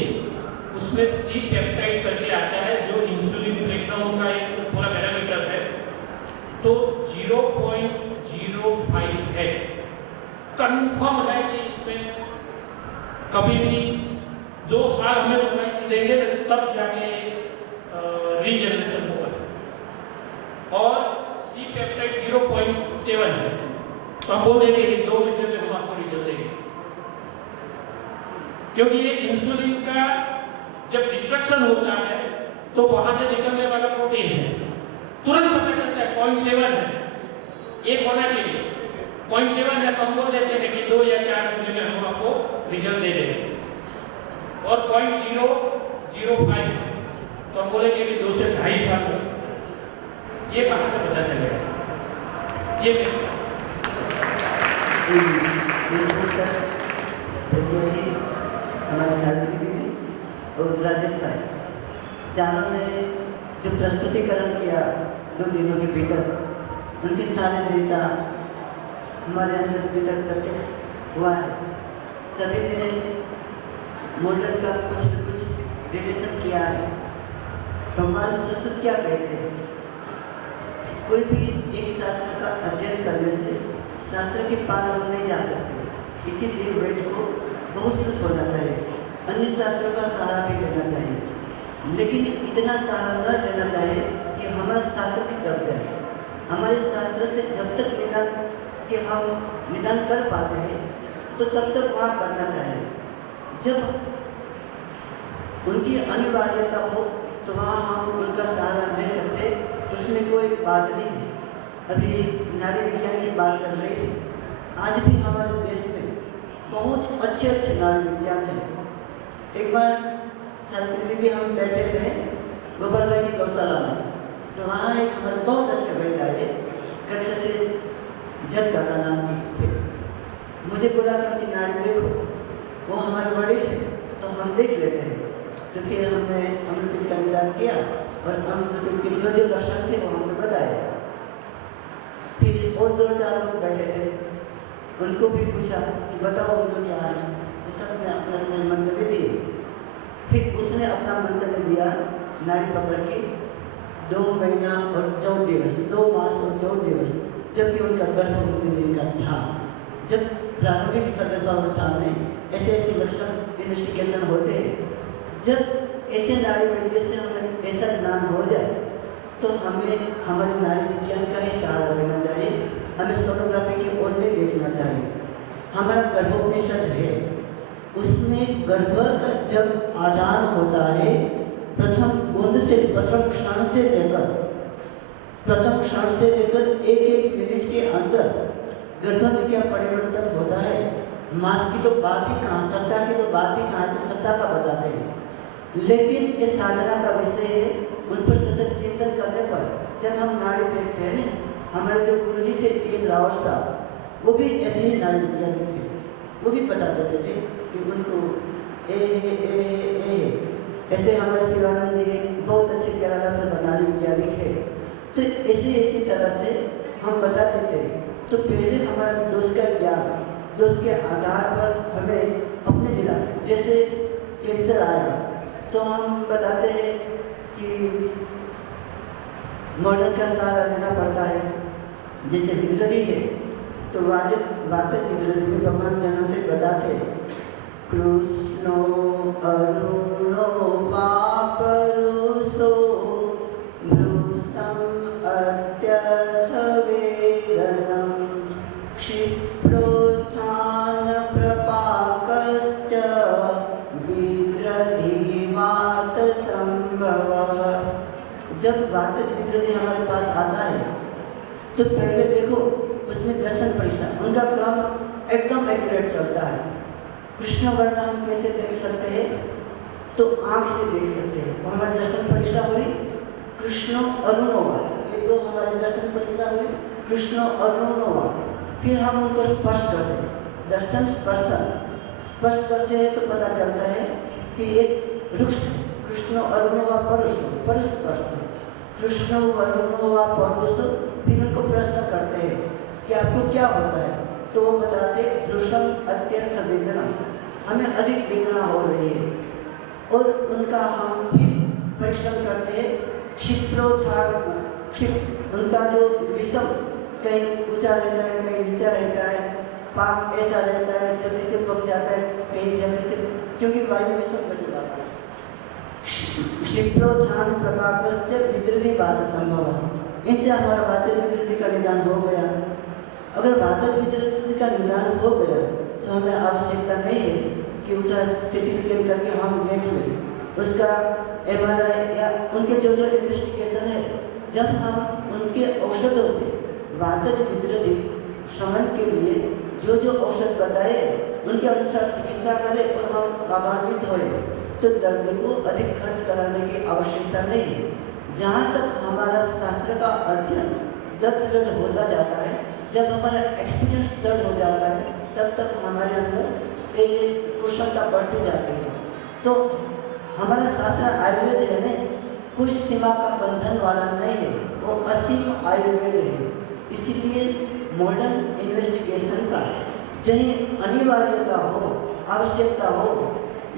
उसमें C पेप्टाइड करके आता है जो इंसुलिन ब्रेकडाउन का एक पूरा पैरामीटर है, तो 0.05 है। कंफर्म है कि इसमें कभी भी 2 साल हमें मोबाइल देंगे तब जाके रीजनरेशन होगा। और C पेप्टाइड 0.7 है, तो हम बोल देंगे कि 2 महीने में हम आपको रिजल्ट देंगे, क्योंकि ये इंसुलिन का जब डिस्ट्रक्शन होता है तो वहां से निकलने वाला प्रोटीन है, तुरंत पता चलता है 0.7 है, 1 होना चाहिए, 0.7 है तो हम बोल देते हैं कि 2 या 4 महीने में हम आपको रिजल्ट दे देंगे। और 0.005 तो हम बोलेंगे कि 2 से 2.5 साल हो सकता है। ये कहाँ से पता चलेगा? ये हमारे साथी भी थे और राजेश भाई, चारों ने जो प्रस्तुतिकरण किया 2 दिनों के भीतर, उनके सारे डेटा हमारे अंदर भीतर प्रत्यक्ष हुआ है। सभी ने मॉडल का कुछ न कुछ रिलेशन किया है। भगवान शिष्य क्या कहते हैं? कोई भी एक शास्त्र का अध्ययन करने से शास्त्र के पार हम नहीं जा सकते, इसीलिए वेद को बहुत शुद्ध होना चाहिए, अन्य शास्त्रों का सहारा भी लेना चाहिए, लेकिन इतना सहारा न लेना चाहिए कि हमारा शास्त्र की दब जाए। हमारे शास्त्र से जब तक निदान के हम निदान कर पाते हैं तो तब तक वहाँ करना चाहिए। जब उनकी अनिवार्यता हो तो वहाँ हम उनका सहारा ले सकते, उसमें कोई बात नहीं है। अभी नारी विज्ञान की बात कर रही थी, आज भी हमारे देश में बहुत अच्छे अच्छे नारी विज्ञान है। एक बार सरकारी भी हम बैठे थे गोपाल भाई की गौशाला में, तो वहाँ एक हमारे बहुत अच्छे भाई आए, कक्षा से जज का नाम की थे, मुझे बोला कि नारी देखो, वो हमारे बड़े थे तो हम देख लेते हैं। तो फिर हमने अमृत का निदान किया और अमृत के जो जो लक्षण थे वो हमने बताया। फिर और 2-4 लोग बैठे थे, उनको भी पूछा कि बताओ उनको क्या है, तो सबने अपने अपने मंतव्य दिए। फिर उसने अपना मंतव्य दिया नाड़ी पकड़ के 2 महीना और 14 दिवस, 2 मास और 14 दिवस, जबकि उनका गर्भ 19 दिन का था। जब प्रारंभिक सतर्कावस्था में ऐसे ऐसे लक्षण इन्वेस्टिगेशन होते हैं, जब ऐसे नाड़ी वैद्य से हमें ऐसा ज्ञान हो जाए तो हमें हमारे नाड़ी विज्ञान का ही सहारा लेना चाहिए, हमें सोनोग्राफी की ओर नहीं देखना चाहिए। हमारा गर्भोपनिषद है, उसमें गर्भ का जब आदान होता है प्रथम बूंद से, प्रथम क्षण से लेकर एक एक मिनट के अंदर गर्भ में क्या परिवर्तन होता है, मास की तो बात ही कहाँ, सत्ता की तो बात ही कहाँ, तो सत्ता का बताते हैं। लेकिन ये साधना का विषय है, उन पर सतत चिंतन करने पर जब हम नाड़ी देखते हैं, हमारे जो गुरु जी थे तेज रावत साहब, वो भी ऐसे ही नाड़ी विज्ञानी थे, वो भी बता देते थे कि उनको ए ऐसे हमारे शिवानंद जी बहुत अच्छे केरला से नाड़ी वैज्ञानिक है, तो इसी तरह से हम बताते थे। तो पहले हमारा दोस्त का ज्ञान, दोस्त के आधार पर हमें अपने जिला, जैसे कैंसर आया तो हम बताते हैं कि मॉडर्न का सहारा लेना पड़ता है। जैसे विद्रोही है तो वाचक विद्रोही में भगवान जन्मदेव बताते हैं, कृष्णो अरुणो वापरुषो भ्रूसम अत्यर्थ वेदनम क्षिप्रोत्थान प्रपाकश्च विद्रधि वात संभव। जब वातक विद्रोही हमारे पास आता है तो पहले देखो उसमें दर्शन परीक्षा, उनका क्रम एकदम एक्यूरेट चलता है। कृष्ण वर्ण हम कैसे देख सकते हैं, तो आंख से देख सकते हैं। हमारी दर्शन परीक्षा हुई कृष्ण अरुणोवा, ये दो हमारी दर्शन परीक्षा हुई कृष्ण अरुणोवा। फिर हम उनको स्पर्श करते हैं, दर्शन स्पर्श करते हैं तो पता चलता है कि एक वृक्ष कृष्ण अरुणोवा परुष स्पर्श, कृष्ण अरुणोवा परुष। फिर उनको प्रश्न करते हैं कि आपको क्या होता है, तो वो बताते दृश्यम अत्यंत वेदना, हमें अधिक वेदना हो रही है। और उनका हम फिर परीक्षण करते हैं क्षिप्रोत्थान, उनका जो विषम कहीं ऊंचा रहता है कहीं नीचा रहता है, पाक ऐसा रहता है जल्दी से पक जाता है कहीं जल्दी से, क्योंकि वायु विषम बन जाता है। क्षिप्रोत्थान प्रभावस्य विद्रोही बात संभव, इनसे हमारा वातक विद्रोही का निदान हो गया। अगर वातक विद्रोही का निदान हो गया तो हमें आवश्यकता नहीं है कि उल्टा सिटी स्कैन करके हम देख लें उसका MRI या उनके जो इन्वेस्टिगेशन है। जब हम उनके औषधों से वातक विद्रोही शमन के लिए जो औषध बताए उनके अनुसार चिकित्सा करें और हम लाभान्वित होए तो दर्द को अधिक खर्च कराने की आवश्यकता नहीं है। जहाँ तक हमारा शास्त्र का अध्ययन दर्द होता जाता है, जब हमारा एक्सपीरियंस दर्द हो जाता है तब तक हमारे अंदर एक कुशलता बढ़ती जाती है। तो हमारा शास्त्र आयुर्वेद है ना, कुछ सीमा का बंधन वाला नहीं है, वो असीम आयुर्वेद है। इसीलिए मॉडर्न इन्वेस्टिगेशन का जहीं अनिवार्यता हो, आवश्यकता हो,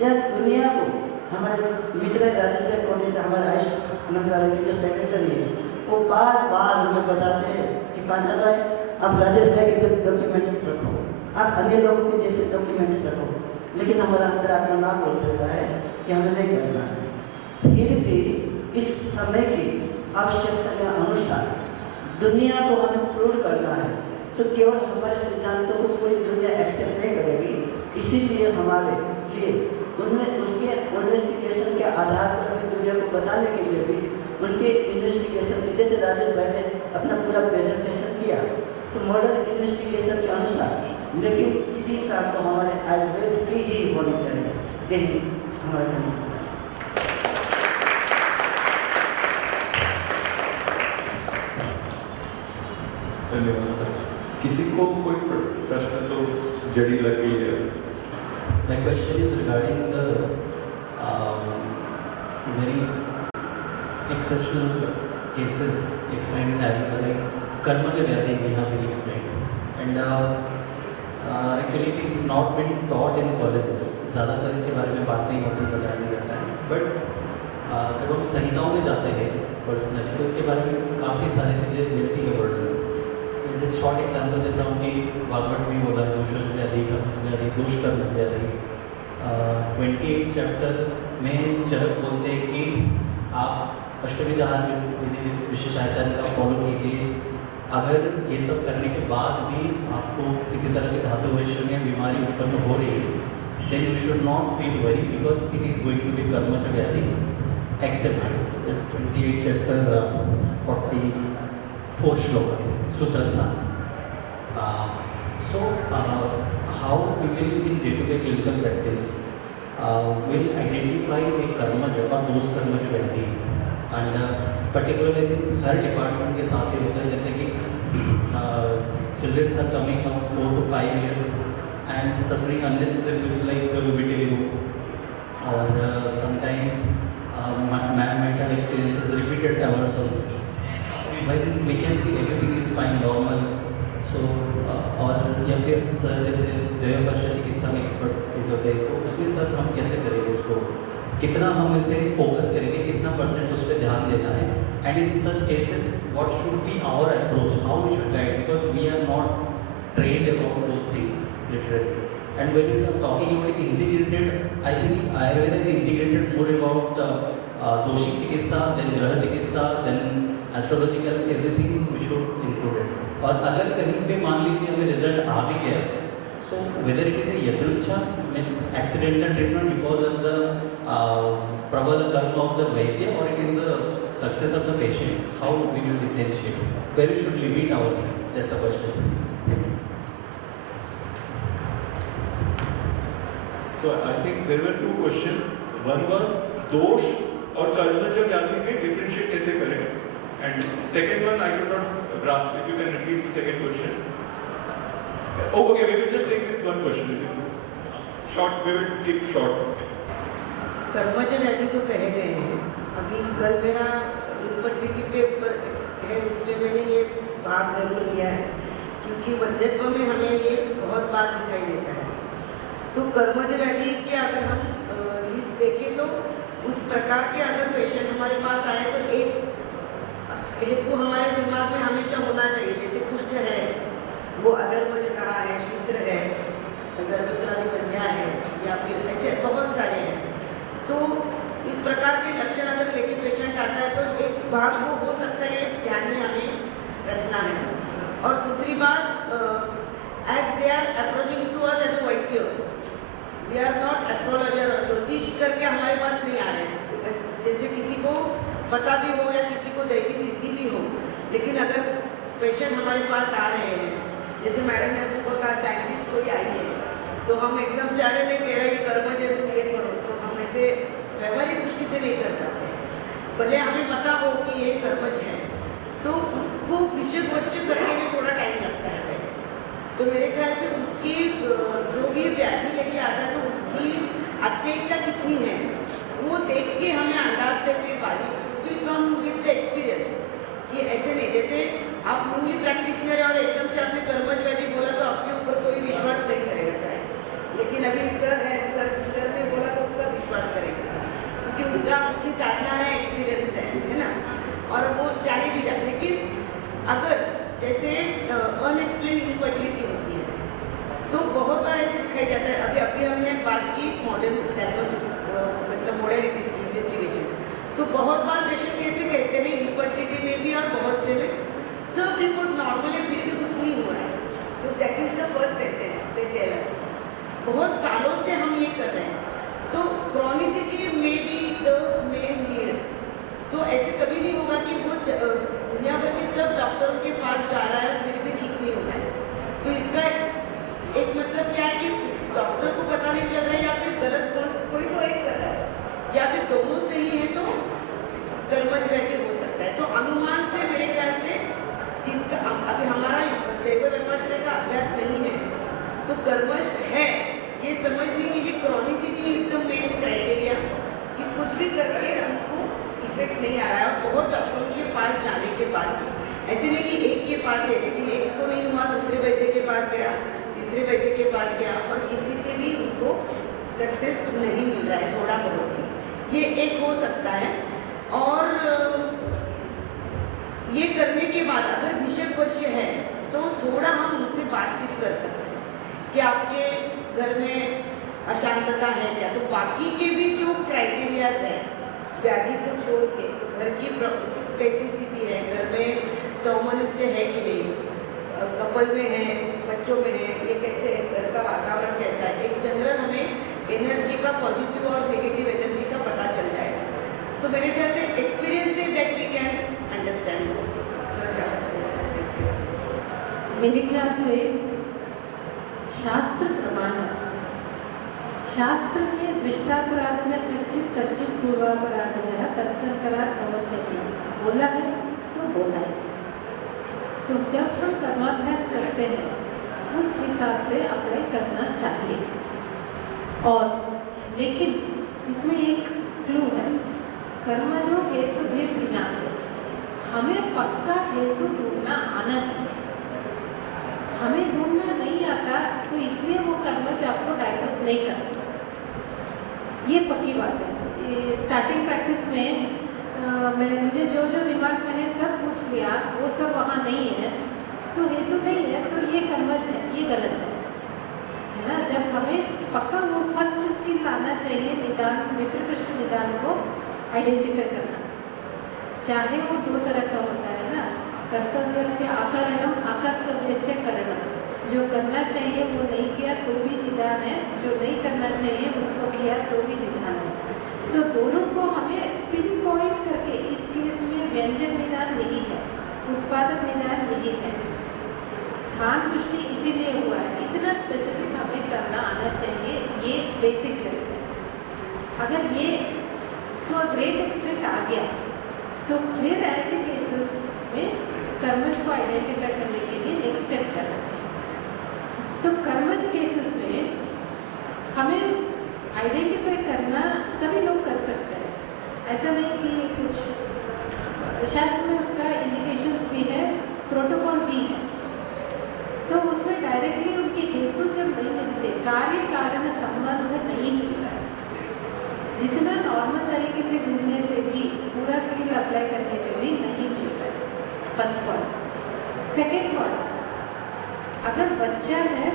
या दुनिया को, हमारे मित्र राजेश कॉलेज हमारे आयुष मंत्रालय के जो सेक्रेटरी है वो बार बार हमें बताते हैं कि पांचा भाई आप राजेश भाई के डॉक्यूमेंट्स रखो, आप अन्य लोगों के जैसे डॉक्यूमेंट्स रखो, लेकिन हमारा अंतरात्मा ना बोल देता है कि हमें नहीं करना है। फिर भी इस समय की आवश्यकता के अनुसार दुनिया को हमें प्रूव करना है, तो केवल हमारे सिद्धांतों को पूरी दुनिया एक्सेप्ट नहीं करेगी। इसीलिए हमारे लिए उनमें उसके इन्वेस्टिगेशन के आधार पर भी दुनिया को बताने के लिए भी उनके इन्वेस्टिगेशन के, जैसे राजेश भाई ने अपना पूरा प्रेजेंटेशन किया तो मॉडर्न इन्वेस्टिगेशन के अनुसार, लेकिन चिकित्सा तो हमारे आयुर्वेद की ही होनी चाहिए। यही हमारे धन्यवाद सर। किसी को कोई प्रश्न तो जड़ी लग गई है? My question is regarding the very exceptional cases explained in Ayurveda, like karma se vyadi we have been explained, and actually it is not been taught in college, ज़्यादातर इसके बारे में बात नहीं होती, बताया नहीं जाता है। बट जब हम संहिताओं में जाते हैं पर्सनली, तो इसके बारे में काफ़ी सारी चीज़ें मिलती है वर्ड में। जैसे शॉर्ट एग्जाम्पल देता हूँ कि भागवत में बोला है दोष दुष्कर्म 28 चैप्टर में चरक बोलते हैं कि आप अष्टविधान विशेषायता का फॉलो कीजिए। अगर ये सब करने के बाद भी आपको किसी तरह के धातु वैश्य में बीमारी उत्पन्न हो रही है, then you should not feel worry because it is going to be कर्मच व्याधि एक्सेप्टेड। 28 चैप्टर 44 श्लोक सूत्र स्नान। So how we will in day-to-day clinical practice will identify a कर्मज और दोष कर्मज व्याधि, एंड पर्टिकुलरली हर डिपार्टमेंट के साथ ही होता है। जैसे कि childrens are coming of 4 to 5 years and suffering unnecessary with like vitiligo or sometimes mental experiences, repeated aversions, when we can see everything is fine, normal. So और या फिर सर जैसे देवपक्ष चिकित्सा में एक्सपर्ट होते हैं, तो उसमें सर हम कैसे करेंगे उसको, कितना हम इसे फोकस करेंगे, कितना परसेंट उस पर ध्यान देना है, and in such cases what should be our approach, how we should guide, because we are not trained about those things literally. And when we are talking about integrated, I think Ayurveda is integrated more about दोषिक चिकित्सा, देन ग्रह चिकित्सा, then astrological, everything we should included. और अगर कहीं पे मान लीजिए हमें रिजल्ट आ भी गया, so whether it is a यदृच्छा means accidental treatment because of the प्रबल कर्म ऑफ द वैद्य, और it is the success of the patient, how we will differentiate, where we should limit ourself, that's the question. So I think there were 2 questions. One was दोष और कर्मज व्याधि में डिफरेंशिएट कैसे करें, and second one I could not grasp. If you can repeat the second question. Oh, okay. We will just take this one question. Short. We will keep short. कर्मज व्याधि तो कहे गए हैं। अभी कल मेरा इनफर्टिलिटी पेपर है, उसमें मैंने ये भाग जरूर लिया है, क्योंकि वंध्यत्व में हमें ये बहुत बार दिखाई देता है। तो कर्मज व्याधि की अगर हम लिस्ट देखें, तो उस प्रकार के अगर पेशेंट हमारे पास आए तो एक हेतु हमारे दिमाग में हमेशा होना चाहिए। जैसे कुष्ठ है, वो अधर्मज कहा है, शूद्र है, गर्भस्रावी बंध्या है, या फिर ऐसे बहुत सारे हैं। तो इस प्रकार के लक्षण अगर लेके पेशेंट आता है, तो एक बात वो हो सकता है ध्यान में हमें रखना है। और दूसरी बात, as they are approaching to us as a vaidya, we are not astrologer और ज्योतिष करके हमारे पास नहीं आ रहे हैं। जैसे किसी को पता भी हो या किसी को दैवी सिद्धि भी हो, लेकिन अगर पेशेंट हमारे पास आ रहे हैं, जैसे मैडम ने सुबह कहा साइंटिस्ट कोई आई है, तो हम एकदम से आ रहे नहीं कह रहे कि कर्मज है तो ये करो, तो हम ऐसे व्यवहारिक दृष्टि से नहीं कर सकते। भले हमें पता हो कि ये कर्मज है, तो उसको विषय करने में थोड़ा टाइम लगता है। तो मेरे ख्याल से उसकी जो भी व्याधि लेके आता है, तो उसकी अत्ययता कितनी है वो देख के हमें अंदाज से फिर बारी कम विद द एक्सपीरियंस। ये ऐसे नहीं जैसे आप न्यूली प्रैक्टिशनर और एकदम से आपने कर्मज व्याधि बोला तो आपके ऊपर कोई विश्वास नहीं करेगा शायद, लेकिन अभी सर है, सर ने बोला तो सब विश्वास करेगा, क्योंकि उनकी साधना है, एक्सपीरियंस है ना, और वो जाने भी जाते। लेकिन अगर जैसे अनएक्सप्लेन इनफर्टिलिटी होती है, तो बहुत बार ऐसे दिखाई जाता है। अभी हमने बात की मॉडर्न डायग्नोसिस, मतलब मॉडर्निटीज की इन्वेस्टिगेशन, तो बहुत बार पेशेंट कैसे कहते हैं इनफर्टिलिटी में भी और बहुत से में सब रिपोर्ट नॉर्मल है, फिर भी कुछ नहीं हुआ है। So that is the first sentence they tell us. बहुत सालों से हम ये कर रहे हैं, तो क्रॉनिसिटी में भी द मेन नीड। तो ऐसे कभी नहीं होगा कि वो दुनिया भर के सब डॉक्टरों के पास जा रहा है फिर भी ठीक नहीं हो रहा है। तो इसका एक मतलब क्या है कि डॉक्टर को पता नहीं चल रहा है, या फिर गलत कोई तो एक कर रहा है, या फिर दोनों सही है, तो कर्मज व्याधि हो सकता है। तो अनुमान से मेरे ख्याल से जिनका अभी हमारा दैव व्यापार का अभ्यास नहीं है, तो कर्मज है ये समझने के लिए chronicity is the main criteria, कि कुछ भी करके हमको इफेक्ट नहीं आ रहा है। और बहुत डॉक्टरों के पास जाने के बाद, ऐसे नहीं कि एक के पास है, लेकिन एक को नहीं हुआ दूसरे वैद्य के पास गया, तीसरे बेटे के पास गया और किसी से भी उनको सक्सेस नहीं मिल रहा है, थोड़ा बहुत भी, ये एक हो सकता है। और ये करने के बाद अगर विषय क्वेश्चन है तो थोड़ा हम उनसे बातचीत कर सकते हैं कि आपके घर में अशांतता है क्या, तो बाकी के भी जो क्राइटेरियाज है व्याधि को छोड़ के, तो घर की कैसी स्थिति है, घर में सामंजस्य है कि नहीं, कपल में है, बच्चों में है, ये कैसे है, घर का वातावरण कैसा है, एक जनरल हमें एनर्जी का पॉजिटिव और नेगेटिव एनर्जी का पता चल जाएगा। तो मेरे ख्याल से experience say that we can understand. मेरे ख्याल से शास्त्र प्रमाण है, शास्त्र में दृष्टापराधः कश्चित् कश्चित् पूर्वापराधः तत्संकरात् भवत्यति बोला है तो बोला है। तो जब हम कर्माभ्यास करते हैं उस हिसाब से अप्लाई करना चाहिए। और लेकिन इसमें एक क्लू है, कर्म जो हेतु भी बिना है, हमें पक्का हेतु ढूंढना आना चाहिए। हमें ढूंढना नहीं आता तो इसलिए वो कर्मज आपको डायग्नोस नहीं करता, ये पक्की बात है। ये स्टार्टिंग प्रैक्टिस में मुझे जो दिमाग मैंने सब पूछ लिया वो सब वहाँ नहीं है, तो हेतु नहीं है, तो ये कर्मज है, ये गलत है ना। जब हमें पक्का वो फर्स्ट स्किल आना चाहिए, निदान, विप्रकृष्ट निदान को आइडेंटिफाई करना। चाहे वो दो तरह का होता है ना, कर्तव्य से आकरणम, अकर्तव्य से करणम। जो करना चाहिए वो नहीं किया तो भी निदान है, जो नहीं करना चाहिए उसको किया तो भी निदान है। तो दोनों को हमें पिन पॉइंट करके, इस केस में व्यंजन निदान नहीं है, उत्पादक निदान नहीं है, स्थान पुष्टि इसीलिए हुआ है, इतना स्पेसिफिक हमें करना आना चाहिए। ये बेसिक है। अगर ये तो ग्रेट एक्सटेंट आ गया तो फिर ऐसे केसेस में कर्मज को आइडेंटिफाई करने के लिए नेक्स्ट स्टेप करना चाहिए। तो कर्मज केसेस में हमें आइडेंटिफाई करना सभी लोग कर सकते हैं, ऐसा नहीं कि कुछ शास्त्र में उसका इंडिकेशंस भी है, प्रोटोकॉल भी है। तो उसमें डायरेक्टली उनके हेतु जब नहीं मिलते, कार्य कारण संबंध नहीं मिलता है, जितना नॉर्मल तरीके से ढूंढने से भी पूरा स्किल अप्लाई करने में भी नहीं मिलता है। First point. सेकेंड पॉइंट, अगर बच्चा है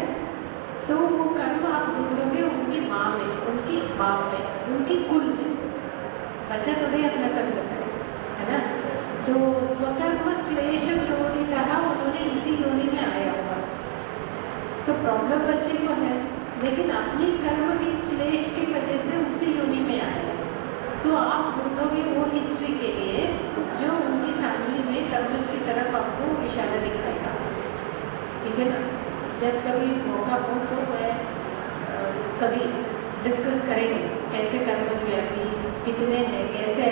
तो वो कर्म आप ढूंढोगे उनकी माँ में, उनकी बाप में, उनकी कुल में। बच्चा तो नहीं अपना कर्म करता है ना। तो स्वकर्म क्लेश जोड़ी रहा, उन्होंने इसी योनि में आया हुआ, तो प्रॉब्लम बच्चे को है, लेकिन अपनी कर्म की क्लेश की वजह से उसी योनि में आया। तो आप ढूंढोगे वो हिस्ट्री के लिए जो उनकी फैमिली में कर्मज की तरफ आपको इशारा दिखाएगा, ठीक है ना। जब कभी मौका हो तो मैं कभी डिस्कस करेंगे कैसे कर्मज व्याधि कितने हैं, कैसे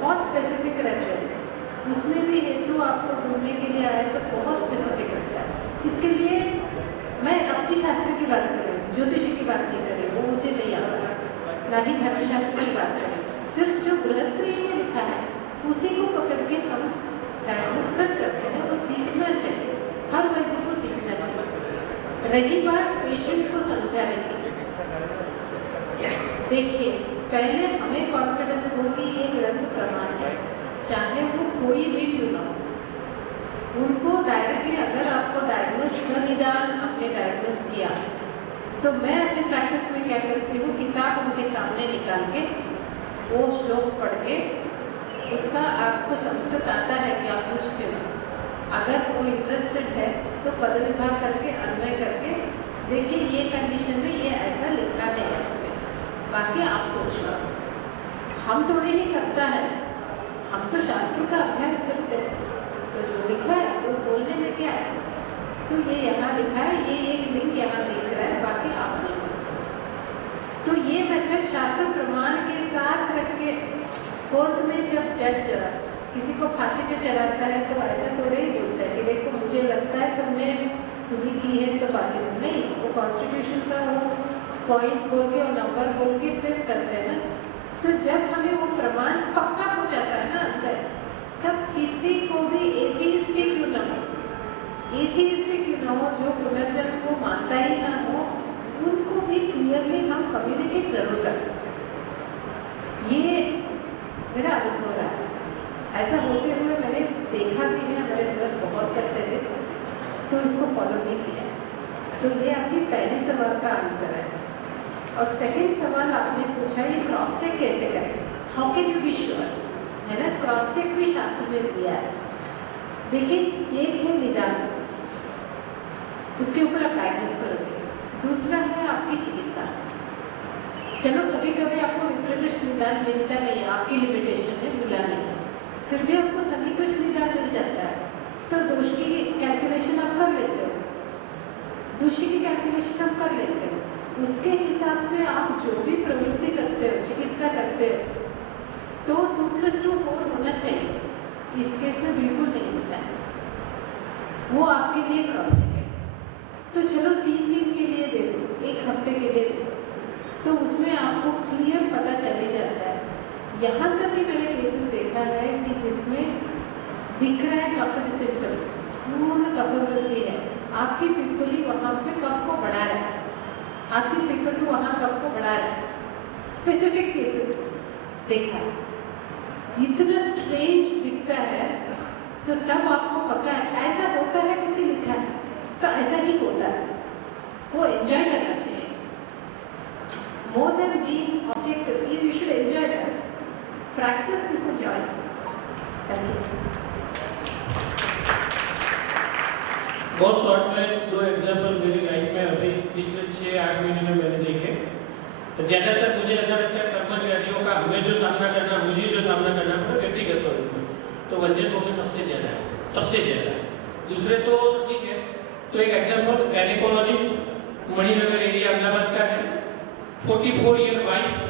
बहुत स्पेसिफिक रहते हैं। उसमें भी हेतु आपको ढूंढने के लिए आए तो बहुत स्पेसिफिक रहता है। इसके लिए मैं अपनी शास्त्र की बात कर रही हूँ, ज्योतिषी की बात नहीं कर रही, वो मुझे नहीं आता, ना ही धर्मशास्त्र की बात कर रही हूँ। सिर्फ जो गृहस्थी में लिखा है उसी को पकड़ के हम डायग्नोस कर सकते हैं। वो सीखना चाहिए, हर वैद्य को सीखना चाहिए। रही बात पेशेंट को समझाने की, देखिए पहले हमें कॉन्फिडेंस हो कि ये ग्रंथ प्रमाण है, चाहे वो कोई भी क्यों ना हो। उनको डायरेक्टली अगर आपको डायग्नोस निदान आपने डायग्नोस किया तो मैं अपने प्रैक्टिस में क्या करती हूँ, किताब उनके सामने निकाल के वो श्लोक पढ़ के, उसका आपको संस्कृत आता है कि आप पूछते हो, अगर वो इंटरेस्टेड है तो पद विभाग करके अन्वय करके देखिए ये कंडीशन में ये ऐसा लिखा है, बाकी आप सोच लो। हम थोड़ी ही करता है, हम तो शास्त्र का अभ्यास करते हैं, तो जो लिखा है वो बोलने में क्या है, तो ये यहाँ लिखा है, ये एक लिंक यहाँ दिख रहा है, बाकी आप नहीं। तो ये मेथड शास्त्र प्रमाण के साथ रख के कोर्ट में जब जज किसी को फांसी पे चलाता है तो ऐसा थोड़े ही बोलता है कि देखो मुझे लगता है तुमने चोरी की है तो फांसी पे, नहीं, वो कॉन्स्टिट्यूशन का वो पॉइंट बोल के और नंबर बोल के फिर करते हैं ना। तो जब हमें वो प्रमाण पक्का हो जाता है ना अंदर, तब किसी को भी एथीइस्ट क्यों ना हो, एथीइस्ट क्यों ना हो, जो पुनर्जन्म को मानता ही ना हो, उनको भी क्लियरली हम कम्युनिकेट जरूर कर सकते हैं। ये मेरा अनुभव रहा है। ऐसा होते हुए मैंने देखा भी है, हमारे सर बहुत करते थे, तो इसको फॉलो भी किया। तो ये आपकी पहले सवाल का आंसर है। और सेकंड सवाल आपने पूछा, ये क्रॉस चेक कैसे करें, how can you be sure, है ना। क्रॉस चेक भी शास्त्र में दिया है। देखिए, एक है निदान, उसके ऊपर आप डायग्नोस करोगे। दूसरा है आपकी चिकित्सा। चलो कभी कभी आपको विप्रकृष्ट निदान मिलता नहीं है, आपकी लिमिटेशन है, मिला नहीं, फिर भी आपको सन्निकृष्ट निदान मिल जाता है, तो दोष की कैलकुलेशन आप कर लेते हो, दोषी की कैलकुलेशन आप कर लेते हो। उसके हिसाब से आप जो भी प्रवृत्ति करते हो, चिकित्सा करते हो, तो 2+2 4 होना चाहिए। इस केस में बिल्कुल नहीं होता है, वो आपके लिए क्रॉस चेक है। तो चलो 3 दिन के लिए दे दो, 1 हफ्ते के लिए दे दो, तो उसमें आपको क्लियर पता चल ही जाता है। यहाँ तक कि मैंने केसेस देखा है कि जिसमें दिख रहा है कफ सिम्टम्स, उन्होंने कफ वृद्धि है, आपकी पिपली वहाँ पे कफ को बढ़ा रहा है, आपकी त्रिकटु वहाँ कफ को बढ़ा रहा है। स्पेसिफिक केसेस देखा है। इतना स्ट्रेंज दिखता है, तो तब आपको पता है ऐसा होता है क्योंकि लिखा है, तो ऐसा ही होता है। वो एंजॉय करना चाहिए, more than being objective, you should enjoy that. Practice is a joy. Thank you. बहुत शॉर्ट में 2 एग्जाम्पल मेरी लाइफ में अभी पिछले 6-8 महीने में मैंने देखे। तो ज़्यादातर मुझे ऐसा लगता है कर्मठ व्याधियों का हमें जो सामना करना, मुझे जो सामना करना पड़ा व्यक्तिगत स्वरूप में, तो वंजकों में सबसे ज़्यादा है, सबसे ज़्यादा है। दूसरे तो ठीक है। तो एक example, gynaecologist Maninagar area Ahmedabad का है, 44 ईयर वाइफ,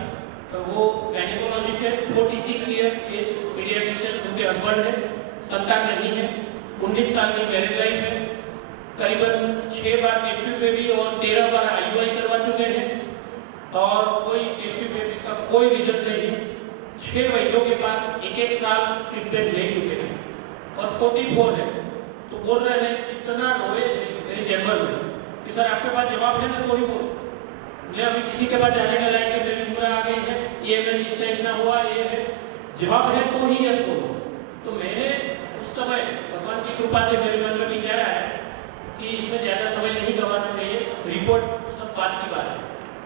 तो वो गायनेकोलॉजिस्ट है, 46 ईयर एज पीडियाट्रिशियन, उनके हस्बैंड है, संतान नहीं है, 19 साल की मैरिज लाइफ है, करीबन 6 बार टेस्ट ट्यूब बेबी और 13 बार IUI करवा चुके हैं, और कोई टेस्ट ट्यूब बेबी का कोई रिजल्ट नहीं है। 6 वैद्यों के पास 1-1 साल ट्रीटमेंट ले चुके हैं, और 44 है। तो बोल रहे हैं इतना रोए मेरी चैम्बर में कि सर आपके पास जवाब है ना, तो ही बोल, मैं अभी किसी के पास जाने का लायक है, मेरी उम्र आ गई है, ये मेरी इससे इतना हुआ, ये है, जवाब है तो ही यस बोलो। तो मैंने उस समय भगवान की कृपा से मेरे मन में विचार आया कि इसमें ज़्यादा समय नहीं गंवाना चाहिए, रिपोर्ट सब बात की बात है,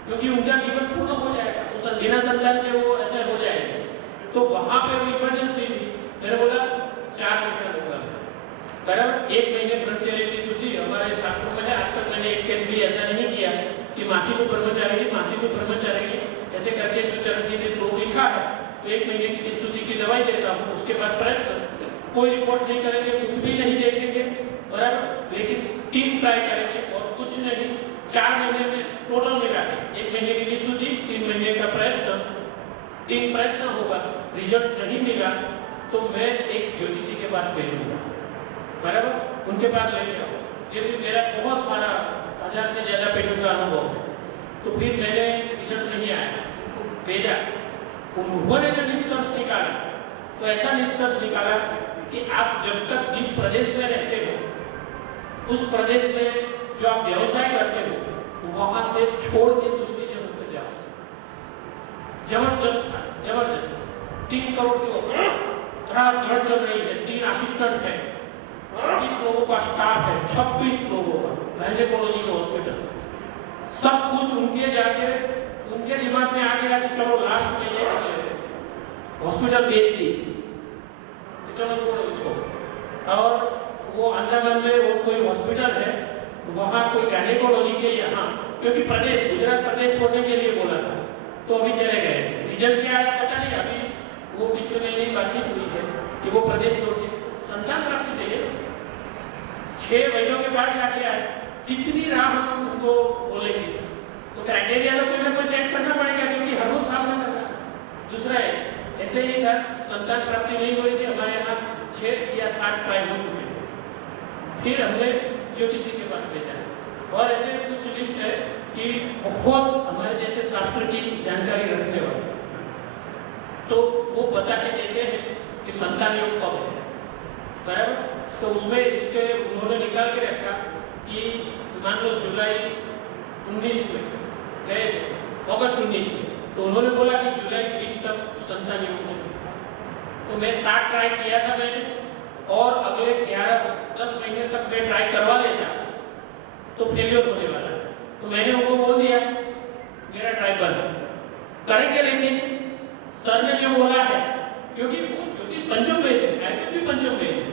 क्योंकि उनका जीवन पूर्ण हो जाएगा, तो बिना संतान के वो ऐसा हो जाएगा। तो वहाँ पे वो इमरजेंसी थी, मैंने बोला 4 महीना होगा, बराबर 1 महीने ब्रह्मचर्य की शुद्धि हमारे शास्त्रों में है। आज तक मैंने एक केस भी ऐसा नहीं किया कि मासी को ब्रह्मचारी ऐसे करके जो चरण के श्लोक लिखा है, तो 1 महीने की शुद्धि की दवाई देता हूँ, उसके बाद प्रयत्न, कोई रिपोर्ट नहीं करेंगे, कुछ भी नहीं देखेंगे, बराबर, लेकिन 3 ट्राई करेंगे और कुछ नहीं, 4 महीने में टोटल मिला के 1 महीने की शुद्धि, 3 महीने का प्रयत्न, 3 प्रयत्न होगा, रिजल्ट नहीं मिला तो मैं एक ज्योतिषी के पास भेजूंगा, बराबर, उनके पास लेके आओ। ये भी मेरा बहुत सारा 1000 से ज़्यादा पेशेंट का अनुभव है। तो फिर मैंने रिजल्ट नहीं आया, भेजा, उन्होंने जो निष्कर्ष निकाला, तो ऐसा निष्कर्ष निकाला कि आप जब तक जिस प्रदेश में रहते हो, उस प्रदेश में जो आप व्यवसाय करते हो, वहां से छोड़ के दूसरी जगह पर जाओ। जबरदस्त था, जबरदस्त। 3 करोड़ की वसूली, रात भर चल रही है, 3 असिस्टेंट है, 25 लोगों का स्टाफ है, 26 लोगों का, गायनेकोलॉजी का हॉस्पिटल, सब कुछ उनके जाके उनके दिमाग में आ गया कि चलो लास्ट में ये हॉस्पिटल बेच दी, चलो छोड़ो इसको। और वो अंडमान में वो कोई हॉस्पिटल है, वहाँ कोई गायनेकोलॉजी के यहाँ, क्योंकि प्रदेश गुजरात प्रदेश छोड़ने के लिए बोला था, तो अभी चले गए। रिजल्ट क्या आया पता नहीं, अभी वो पिछले महीने ही बातचीत हुई है कि वो प्रदेश छोड़ के संतान प्राप्ति चाहिए, 6 वैद्यों के पास जाके आए, कितनी राह हम उनको बोलेंगे, तो क्राइटेरिया तो कोई ना कोई सेट करना पड़ेगा, क्योंकि हर रोज सामना करना। दूसरा है, ऐसे ही था, संतान प्राप्ति नहीं हुई थी, हमारे यहाँ 6 या 7 ट्राई हो चुके थे, फिर हमने ज्योतिषी के पास भेजा। और ऐसे कुछ लिस्ट है कि बहुत हमारे जैसे शास्त्र की जानकारी रखने वाले, तो वो बता के देते हैं कि संतान योग कब है, बराबर। तो उसमें इसके उन्होंने निकाल के रखा कि मान लो जुलाई 19 में गए, अगस्त 19 में, तो उन्होंने बोला कि जुलाई 20 तक संतान होंगे। तो मैं 60 ट्राई किया था मैंने, और अगले 11-10 महीने तक मैं ट्राई करवा लेता तो फेलियर होने वाला है। तो मैंने उनको बोल दिया मेरा ट्राई बंद करेंगे, लेकिन सर ने जो बोला है, क्योंकि वो ज्योतिष पंचम वेद है, आयुर्वेद भी पंचम वेद है,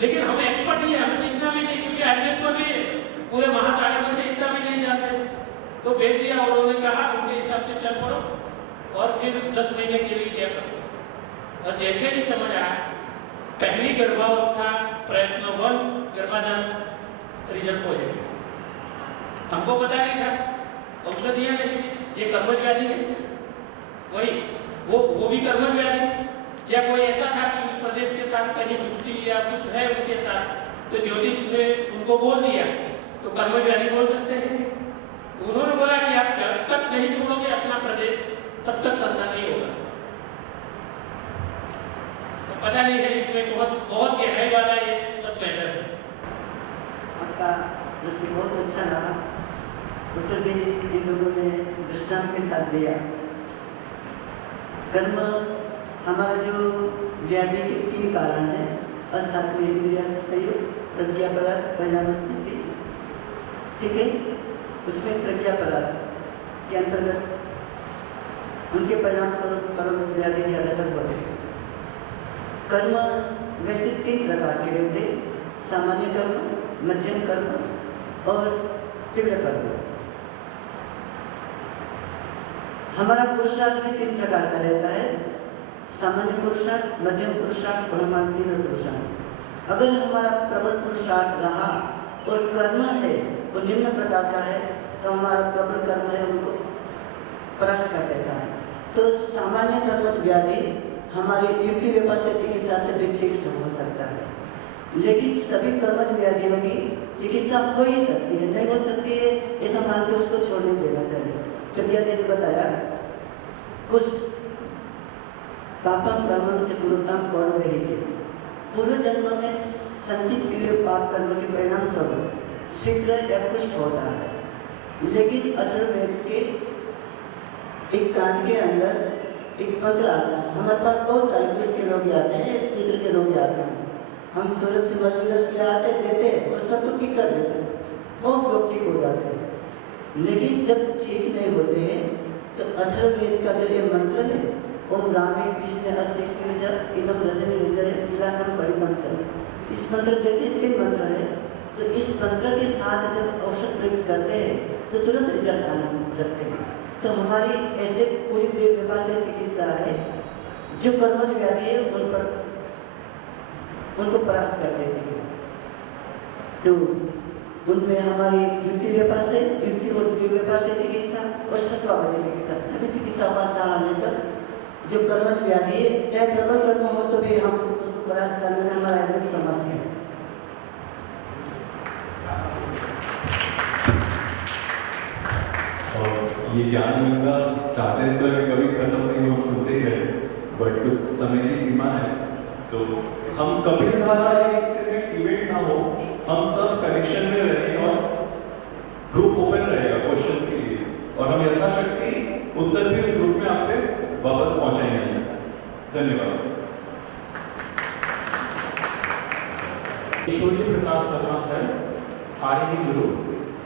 लेकिन हम एक्सपर्ट नहीं है, हमें इतना भी नहीं, क्योंकि आयुर्वेद को भी पूरे महासागर में से इतना भी नहीं जानते। तो भेज दिया, और उन्होंने कहा उनके हिसाब से चल पड़ो, और फिर 10 महीने के लिए गया करो। और जैसे ही समझ आया, पहली गर्भावस्था प्रयत्न 1 गर्भाधान रिजल्ट पॉजिटिव। हमको पता नहीं था, औषधियां नहीं, ये कर्मज व्याधि है, वही वो भी कर्मज व्याधि, या कोई ऐसा था कि उस प्रदेश के साथ कहीं दृष्टि या कुछ है उनके साथ, तो ज्योतिष ने उनको बोल दिया तो कर्मज व्याधि बोल सकते हैं। उन्होंने बोला कि आप जब तक नहीं छोड़ोगे अपना प्रदेश तब तक संतान नहीं होगा। तो पता नहीं है, इसमें बहुत गहराई वाला ये सब मैटर है। आपका प्रश्न बहुत अच्छा रहा, उत्तर भी इन लोगों ने दृष्टांत के साथ दिया। कर्म हमारा जो व्याधि के 3 कारण है, असात्विक इंद्रिय संयोग, प्रज्ञापराध, परिणाम स्थिति, ठीक है। उसमें प्रज्ञापराध के अंतर्गत उनके परिणाम स्वरूप कर्म व्याधि ज्यादातर होते हैं। कर्म वैसे 3 प्रकार के होते, सामान्य कर्म, मध्यम कर्म और तीव्र कर्म। हमारा पुरुषार्थ भी 3 प्रकार का रहता है, सामान्य पुरुषार्थ, मध्यम पुरुषार्थ और हमारा तीव्र पुरुषार्थ। अगर हमारा प्रबल पुरुषार्थ रहा और कर्म है वो निम्न प्रकार का है, तो हमारा प्रबल कर्म है उनको परास्त कर देता है। तो सामान्य कर्म व्याधि हमारी युक्ति व्यवस्था चिकित्सा से भी ठीक से हो सकता है, लेकिन सभी कर्मज व्याधियों की चिकित्सा हो ही सकती है, नहीं हो सकती है ऐसा मान के उसको छोड़ने देना चाहिए। कबिया ने बताया, कुछ पापम कर्मम से पूर्वतम कौन के पूर्व जन्म में संचित हुए पाप कर्म के परिणाम स्वरूप शीघ्र या कुष्ठ होता है, लेकिन अथर्ववेद के एक कांड के अंदर एक मंत्र आता है। हमारे पास बहुत सारे कुष्ठ के रोगी आते हैं, शीघ्र के रोगी आते हैं, हम सूरज से मजबूरस ले आते देते हैं और सबको ठीक कर देते हैं, बहुत लोग ठीक हो जाते हैं। लेकिन जब ठीक नहीं होते हैं तो अथर्ववेद का जो ये मंत्र है, ओम रामे कृष्ण अस्तिष्ठ इदम रजनी हृदय विलासम परिमंत्र, इस मंत्र के 3 मंत्र है। तो इस मंत्र के साथ जब औषध प्रयोग करते हैं तो तुरंत रिजल्ट आने लगते हैं। तो हमारी ऐसे पूरी व्यवस्था चिकित्सा है, जो कर्मज व्याधि है उन पर उनको परास्त कर देते हैं। तो उनमें हमारी युक्ति व्यवस्था, युक्ति और व्यवस्था चिकित्सा और सत्वावधि चिकित्सा, सभी चिकित्सा का लेकर जो कर्मज व्याधि है, चाहे प्रबल कर्म हो तो भी हम उसको परास्त करने में हमारा समर्थ है। और ये ज्ञान मिलना चाहते तो कभी खत्म नहीं, हम सुनते ही रहे, बट कुछ समय की सीमा है। तो हम कभी धारा इवेंट ना हो, हम सब कनेक्शन में रहें और ग्रुप ओपन रहेगा क्वेश्चंस के लिए, और हम यथाशक्ति उत्तर भी उस ग्रुप में आप वापस पहुंचाएंगे। धन्यवाद। Surya Prakash Verma sir, RAD Guru,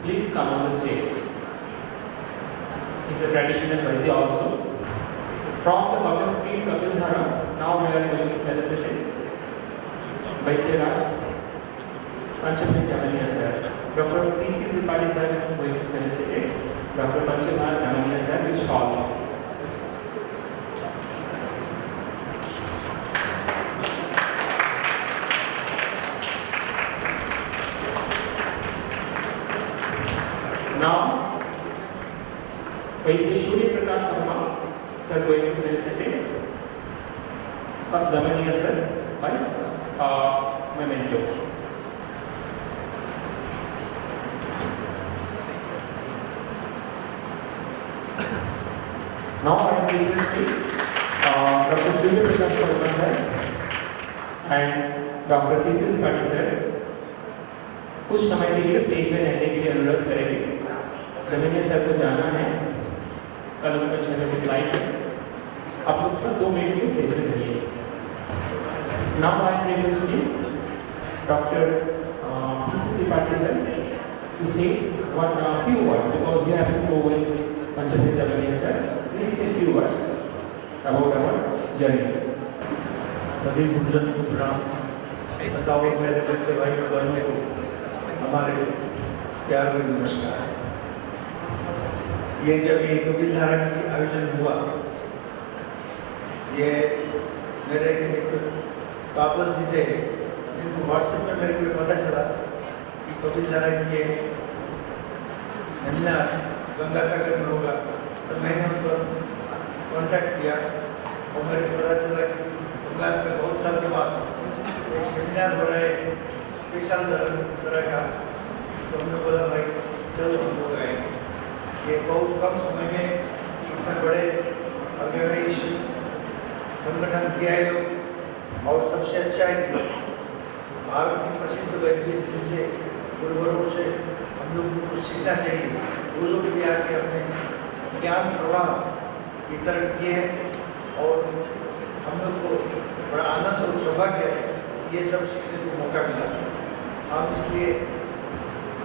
please come on the stage. He is a traditional Vaidya also. From the Kapil Peel Kapildhara, now we are going to felicitate Vaidya Raj, Pancham Damaniya sir. Dr. P.C. Tripathi sir is going to felicitate Dr. Pancham Damaniya sir with shawl. Now, Vaidya Surya Prakash Verma sir going to felicitate Damaniya sir by memento. Now I am requesting Dr. Surya Prakash Verma sir and Dr. P.C. Tripathi sir कुछ समय के लिए स्टेज में रहने के लिए अनुरोध करेंगे। दमनिया सर को जाना है, कल उनका 6 बजे फ्लाइट है। आप लोग 2 मिनट के लिए स्टेज में रहिए। Now I am requesting doctor PC Tripathi sir to say few words because we have to go with Panchadeva Dhamaniya sir. Please say few words about our journey. सभी गुरुजन को प्रणाम। बताओ मेरे बच्चे भाई और बहनों को हमारे प्यार भरी नमस्कार। ये जब ये कपिल धारा की आयोजन हुआ, ये मेरे एक पापा जी थे जिनको व्हाट्सएप में मेरे को पता चला कि कपिल धारा की ये सेमिनार गंगासागर में होगा, तो मैंने उनको कॉन्टैक्ट किया और मेरे को पता चला कि बंगाल में बहुत साल के बाद एक सेमिनार हो रहा है स्पेशल तरह का। तो हमने बोला भाई चलो हम लोग आए। ये बहुत कम समय में इतने बड़े ऑर्गेनाइजेशन संगठन किया है लोग, और सबसे अच्छा है कि भारत की प्रसिद्ध वैद्य जिनसे गुरुवरों से हम लोग को कुछ सीखना चाहिए, वो लोग भी आके अपने ज्ञान प्रवाह वितरण किए हैं और हम लोग को बड़ा आनंद और सौभाग्य है ये सब सीखने को मौका मिला। हम इसलिए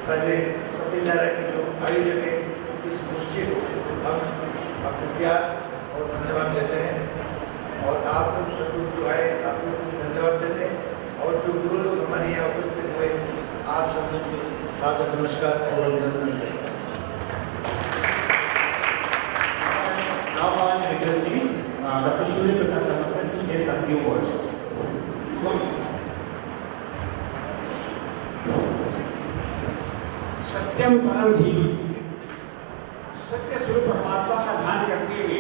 पहले कपिल धारा की जो आयोजक है इस गोष्ठी को हम अपने प्यार और धन्यवाद देते हैं, और आप लोग सब लोग जो आए आप लोग को धन्यवाद देते हैं, और जो गुरु लोग हमारे यहाँ उपस्थित हुए आप सब लोग को सादर नमस्कार और अभिनंदन देते हैं। Now I am requesting Dr. Surya Prakash Sharma sir to say some few words. सत्यम परम धीम, सत्य स्वरूप परमात्मा का ध्यान करते हुए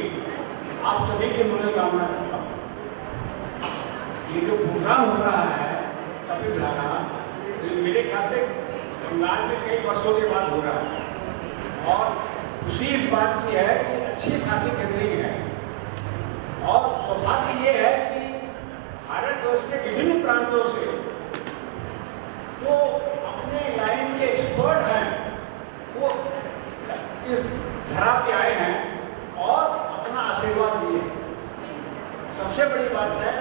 आप सभी की मनोकामना करता हूँ। ये जो प्रोग्राम हो रहा है कपिल धारा, मेरे ख्याल से बंगाल में कई वर्षों के बाद हो रहा है, और खुशी इस बात की है कि अच्छी खासी गैदरिंग है, और सौभाग्य ये है कि भारतवर्ष के विभिन्न प्रांतों से जो अपने लाइन के एक्सपर्ट हैं वो इस धरा पे आए हैं और अपना आशीर्वाद दिए। सबसे बड़ी बात है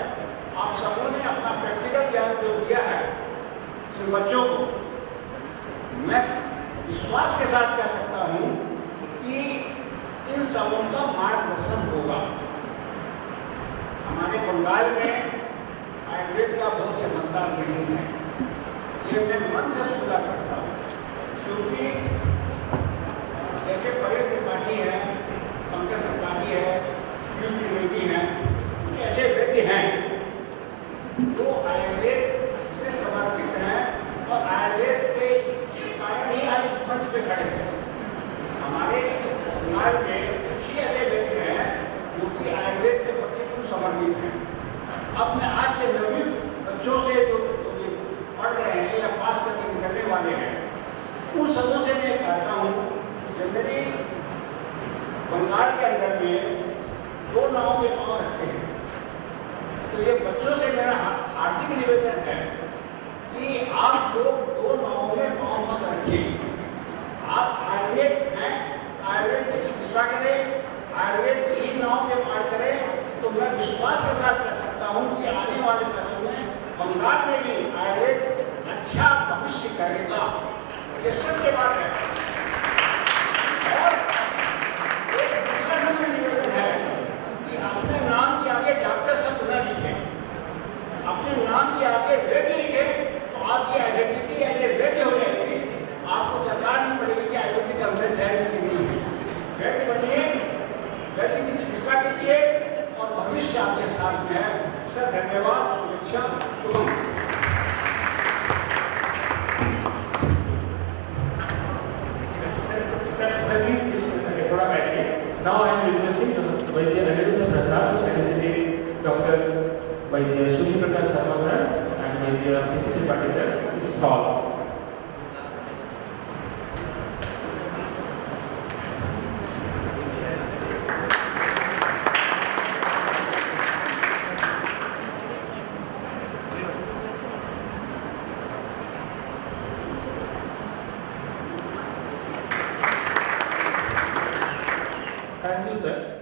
आप सबों ने अपना प्रैक्टिकल ज्ञान जो दिया है इन बच्चों को, मैं विश्वास के साथ कह सकता हूँ कि इन सबों का मार्गदर्शन होगा। हमारे बंगाल में आयुर्वेद का बहुत चमत्कार नहीं है, ये मैं मन से स्वीकार करता हूँ, क्योंकि जैसे परेश त्रिपाठी है, पंकज त्रिपाठी है, पीयूष त्रिवेदी हैं, कुछ ऐसे व्यक्ति हैं जो आयुर्वेद से समर्पित हैं और आयुर्वेद के कारण ही आज इस मंच पे खड़े हैं। हमारे बंगाल में कुछ ही ऐसे व्यक्ति हैं जो कि आयुर्वेद के प्रति समर्पित हैं। अब मैं आज के नवीन बच्चों से जो पढ़ रहे हैं या पास करके निकलने वाले हैं, उन सबों से मैं कहता हूँ जनरली बंगाल के अंदर में 2 नाव में पाँव रखते हैं, तो ये बच्चों से मेरा हार्दिक निवेदन है कि आप लोग 2 नाव में पाँव मत रखिए। आप आयुर्वेद हैं, आयुर्वेद की चिकित्सा करें, आयुर्वेद की ही नाव में पार करें, तो मैं विश्वास के साथ कह सकता हूँ कि आने वाले समय में बंगाल में भी आयुर्वेद अच्छा भविष्य करेगा। ये सत्य बात है। और एक दूसरा नंबर निवेदन है कि अपने नाम के आगे डॉक्टर शब्द न लिखें, अपने नाम के आगे वैद्य लिखें, तो आपकी आइडेंटिटी एज ए वैद्य हो जाएगी। आपको दरकार नहीं पड़ेगी कि आइडेंटिटी का वैद्य है कि नहीं है। वैद्य बनिए, वैद्य की चिकित्सा कीजिए और भविष्य आपके साथ में है। सर धन्यवाद, शुभेच्छा, शुभम। थोड़ा बैठिए। Now I am requesting Vaidya Anirudh Prasad, Dr. Vaidya Surya Prakash Sharma sir and Vaidya PC Tripathi sir to stall. sir.